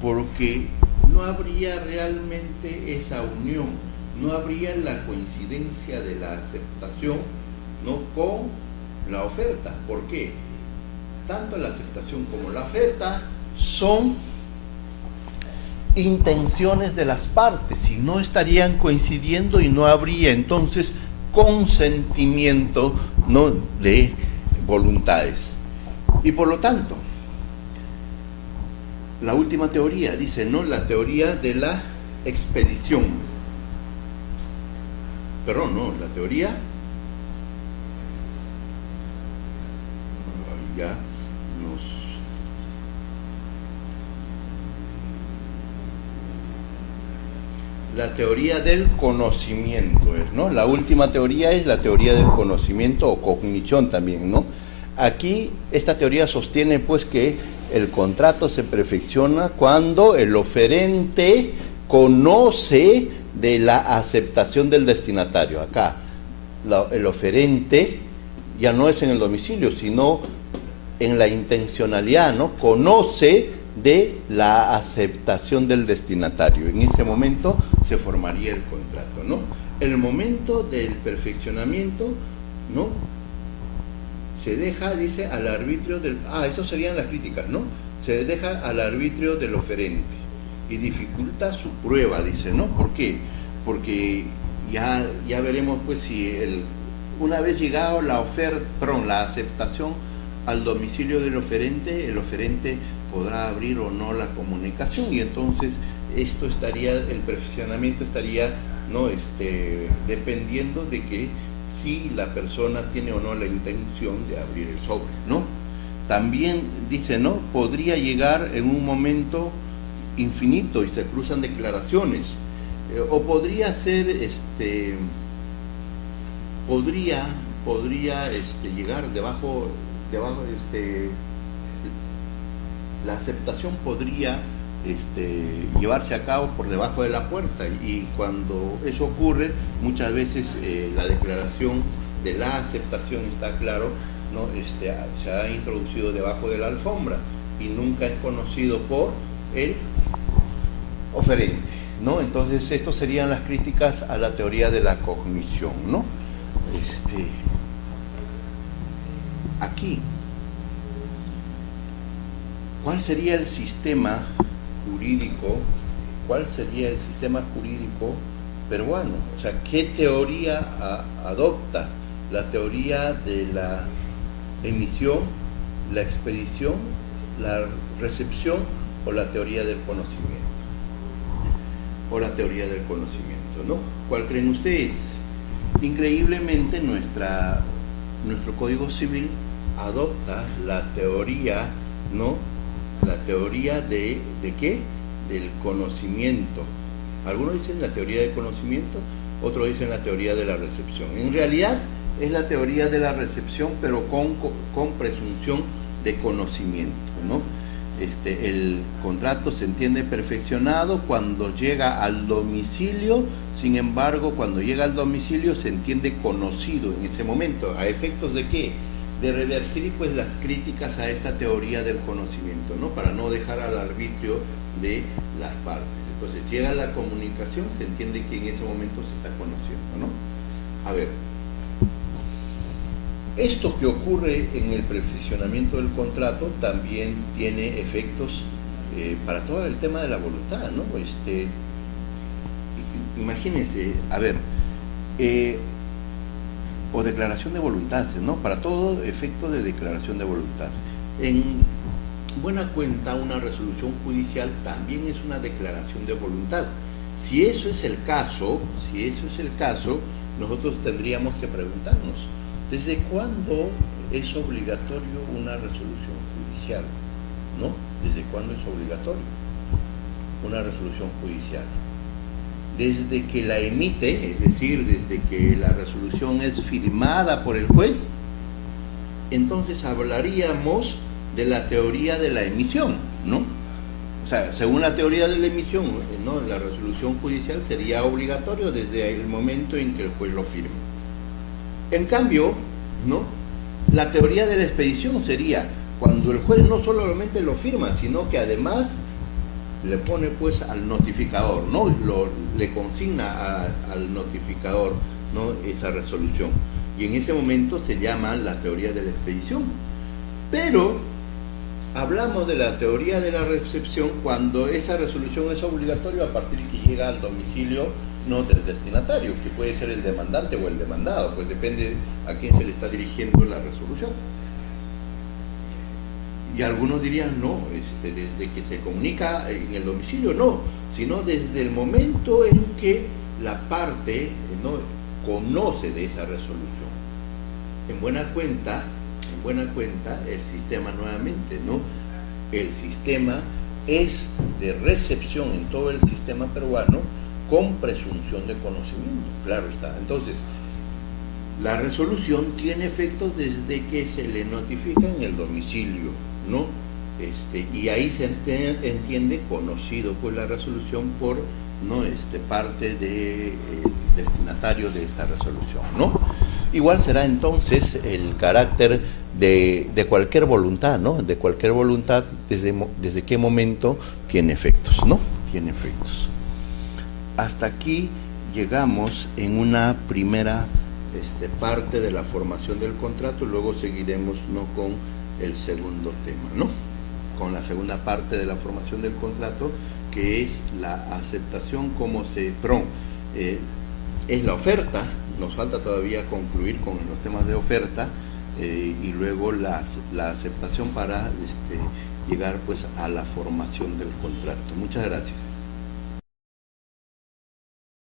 Porque no habría realmente esa unión, no habría la coincidencia de la aceptación, ¿no?, con la oferta. ¿Por qué? Tanto la aceptación como la oferta son intenciones de las partes, y no estarían coincidiendo y no habría entonces consentimiento, ¿no?, de voluntades. Y por lo tanto, la última teoría dice, ¿no?, la teoría de la expedición. Perdón, no, la teoría, ya nos... La teoría del conocimiento, ¿no? La última teoría es la teoría del conocimiento o cognición también, ¿no? Aquí esta teoría sostiene pues que el contrato se perfecciona cuando el oferente conoce de la aceptación del destinatario. Acá el oferente ya no es en el domicilio, sino en la intencionalidad, ¿no? Conoce de la aceptación del destinatario. En ese momento se formaría el contrato, ¿no? El momento del perfeccionamiento, ¿no? Se deja, dice, al arbitrio del... eso serían las críticas, ¿no? Se deja al arbitrio del oferente y dificulta su prueba, dice, ¿no? ¿Por qué? Porque ya veremos, pues, si una vez llegado la aceptación al domicilio del oferente, el oferente podrá abrir o no la comunicación, y entonces esto estaría, el perfeccionamiento estaría, ¿no? Dependiendo de que si la persona tiene o no la intención de abrir el sobre, ¿no? También dice, ¿no? Podría llegar en un momento infinito y se cruzan declaraciones, o podría ser, podría llegar debajo, la aceptación podría llevarse a cabo por debajo de la puerta, y cuando eso ocurre, muchas veces la declaración de la aceptación, está claro, ¿no? Se ha introducido debajo de la alfombra y nunca es conocido por el oferente, ¿no? Entonces, estas serían las críticas a la teoría de la cognición, ¿no? Aquí, ¿cuál sería el sistema jurídico? ¿Cuál sería el sistema jurídico peruano? O sea, ¿qué teoría adopta? La teoría de la emisión, la expedición, la recepción, o la teoría del conocimiento. O la teoría del conocimiento, ¿no? ¿Cuál creen ustedes? Increíblemente, nuestro Código Civil adopta la teoría, ¿no? La teoría ¿de qué? Del conocimiento. Algunos dicen la teoría del conocimiento, otros dicen la teoría de la recepción. En realidad es la teoría de la recepción, pero con presunción de conocimiento, ¿no? El contrato se entiende perfeccionado cuando llega al domicilio. Sin embargo, cuando llega al domicilio se entiende conocido en ese momento. ¿A efectos de qué? De revertir pues las críticas a esta teoría del conocimiento, ¿no? Para no dejar al arbitrio de las partes. Entonces llega la comunicación, se entiende que en ese momento se está conociendo, ¿no? A ver, esto que ocurre en el perfeccionamiento del contrato también tiene efectos para todo el tema de la voluntad, ¿no? Imagínense, a ver, o declaración de voluntad, ¿no? Para todo efecto de declaración de voluntad. En buena cuenta, una resolución judicial también es una declaración de voluntad. Si eso es el caso, nosotros tendríamos que preguntarnos, ¿desde cuándo es obligatorio una resolución judicial? ¿No? ¿Desde cuándo es obligatorio una resolución judicial? Desde que la emite, es decir, desde que la resolución es firmada por el juez, entonces hablaríamos de la teoría de la emisión, ¿no? O sea, según la teoría de la emisión, ¿no? La resolución judicial sería obligatorio desde el momento en que el juez lo firme. En cambio, ¿no? La teoría de la expedición sería cuando el juez no solamente lo firma, sino que además le pone pues al notificador, ¿no? Le consigna al notificador, ¿no? Esa resolución. Y en ese momento se llama la teoría de la expedición. Pero hablamos de la teoría de la recepción cuando esa resolución es obligatoria a partir de que llega al domicilio, no del destinatario, que puede ser el demandante o el demandado, pues depende a quién se le está dirigiendo la resolución. Y algunos dirían, no, desde que se comunica en el domicilio, no, sino desde el momento en que la parte, ¿no? conoce de esa resolución. En buena cuenta, el sistema nuevamente, ¿no? El sistema es de recepción en todo el sistema peruano con presunción de conocimiento, claro está. Entonces, la resolución tiene efectos desde que se le notifica en el domicilio, ¿no? Y ahí se entiende conocido pues la resolución por, ¿no? Parte del destinatario de esta resolución, ¿no? Igual será entonces el carácter de cualquier voluntad, ¿no? De cualquier voluntad, desde qué momento tiene efectos, ¿no? Tiene efectos. Hasta aquí llegamos en una primera parte de la formación del contrato, luego seguiremos, ¿no? Con el segundo tema, ¿no? Con la segunda parte de la formación del contrato, que es la aceptación, es la oferta. Nos falta todavía concluir con los temas de oferta y luego la aceptación para llegar pues a la formación del contrato. Muchas gracias.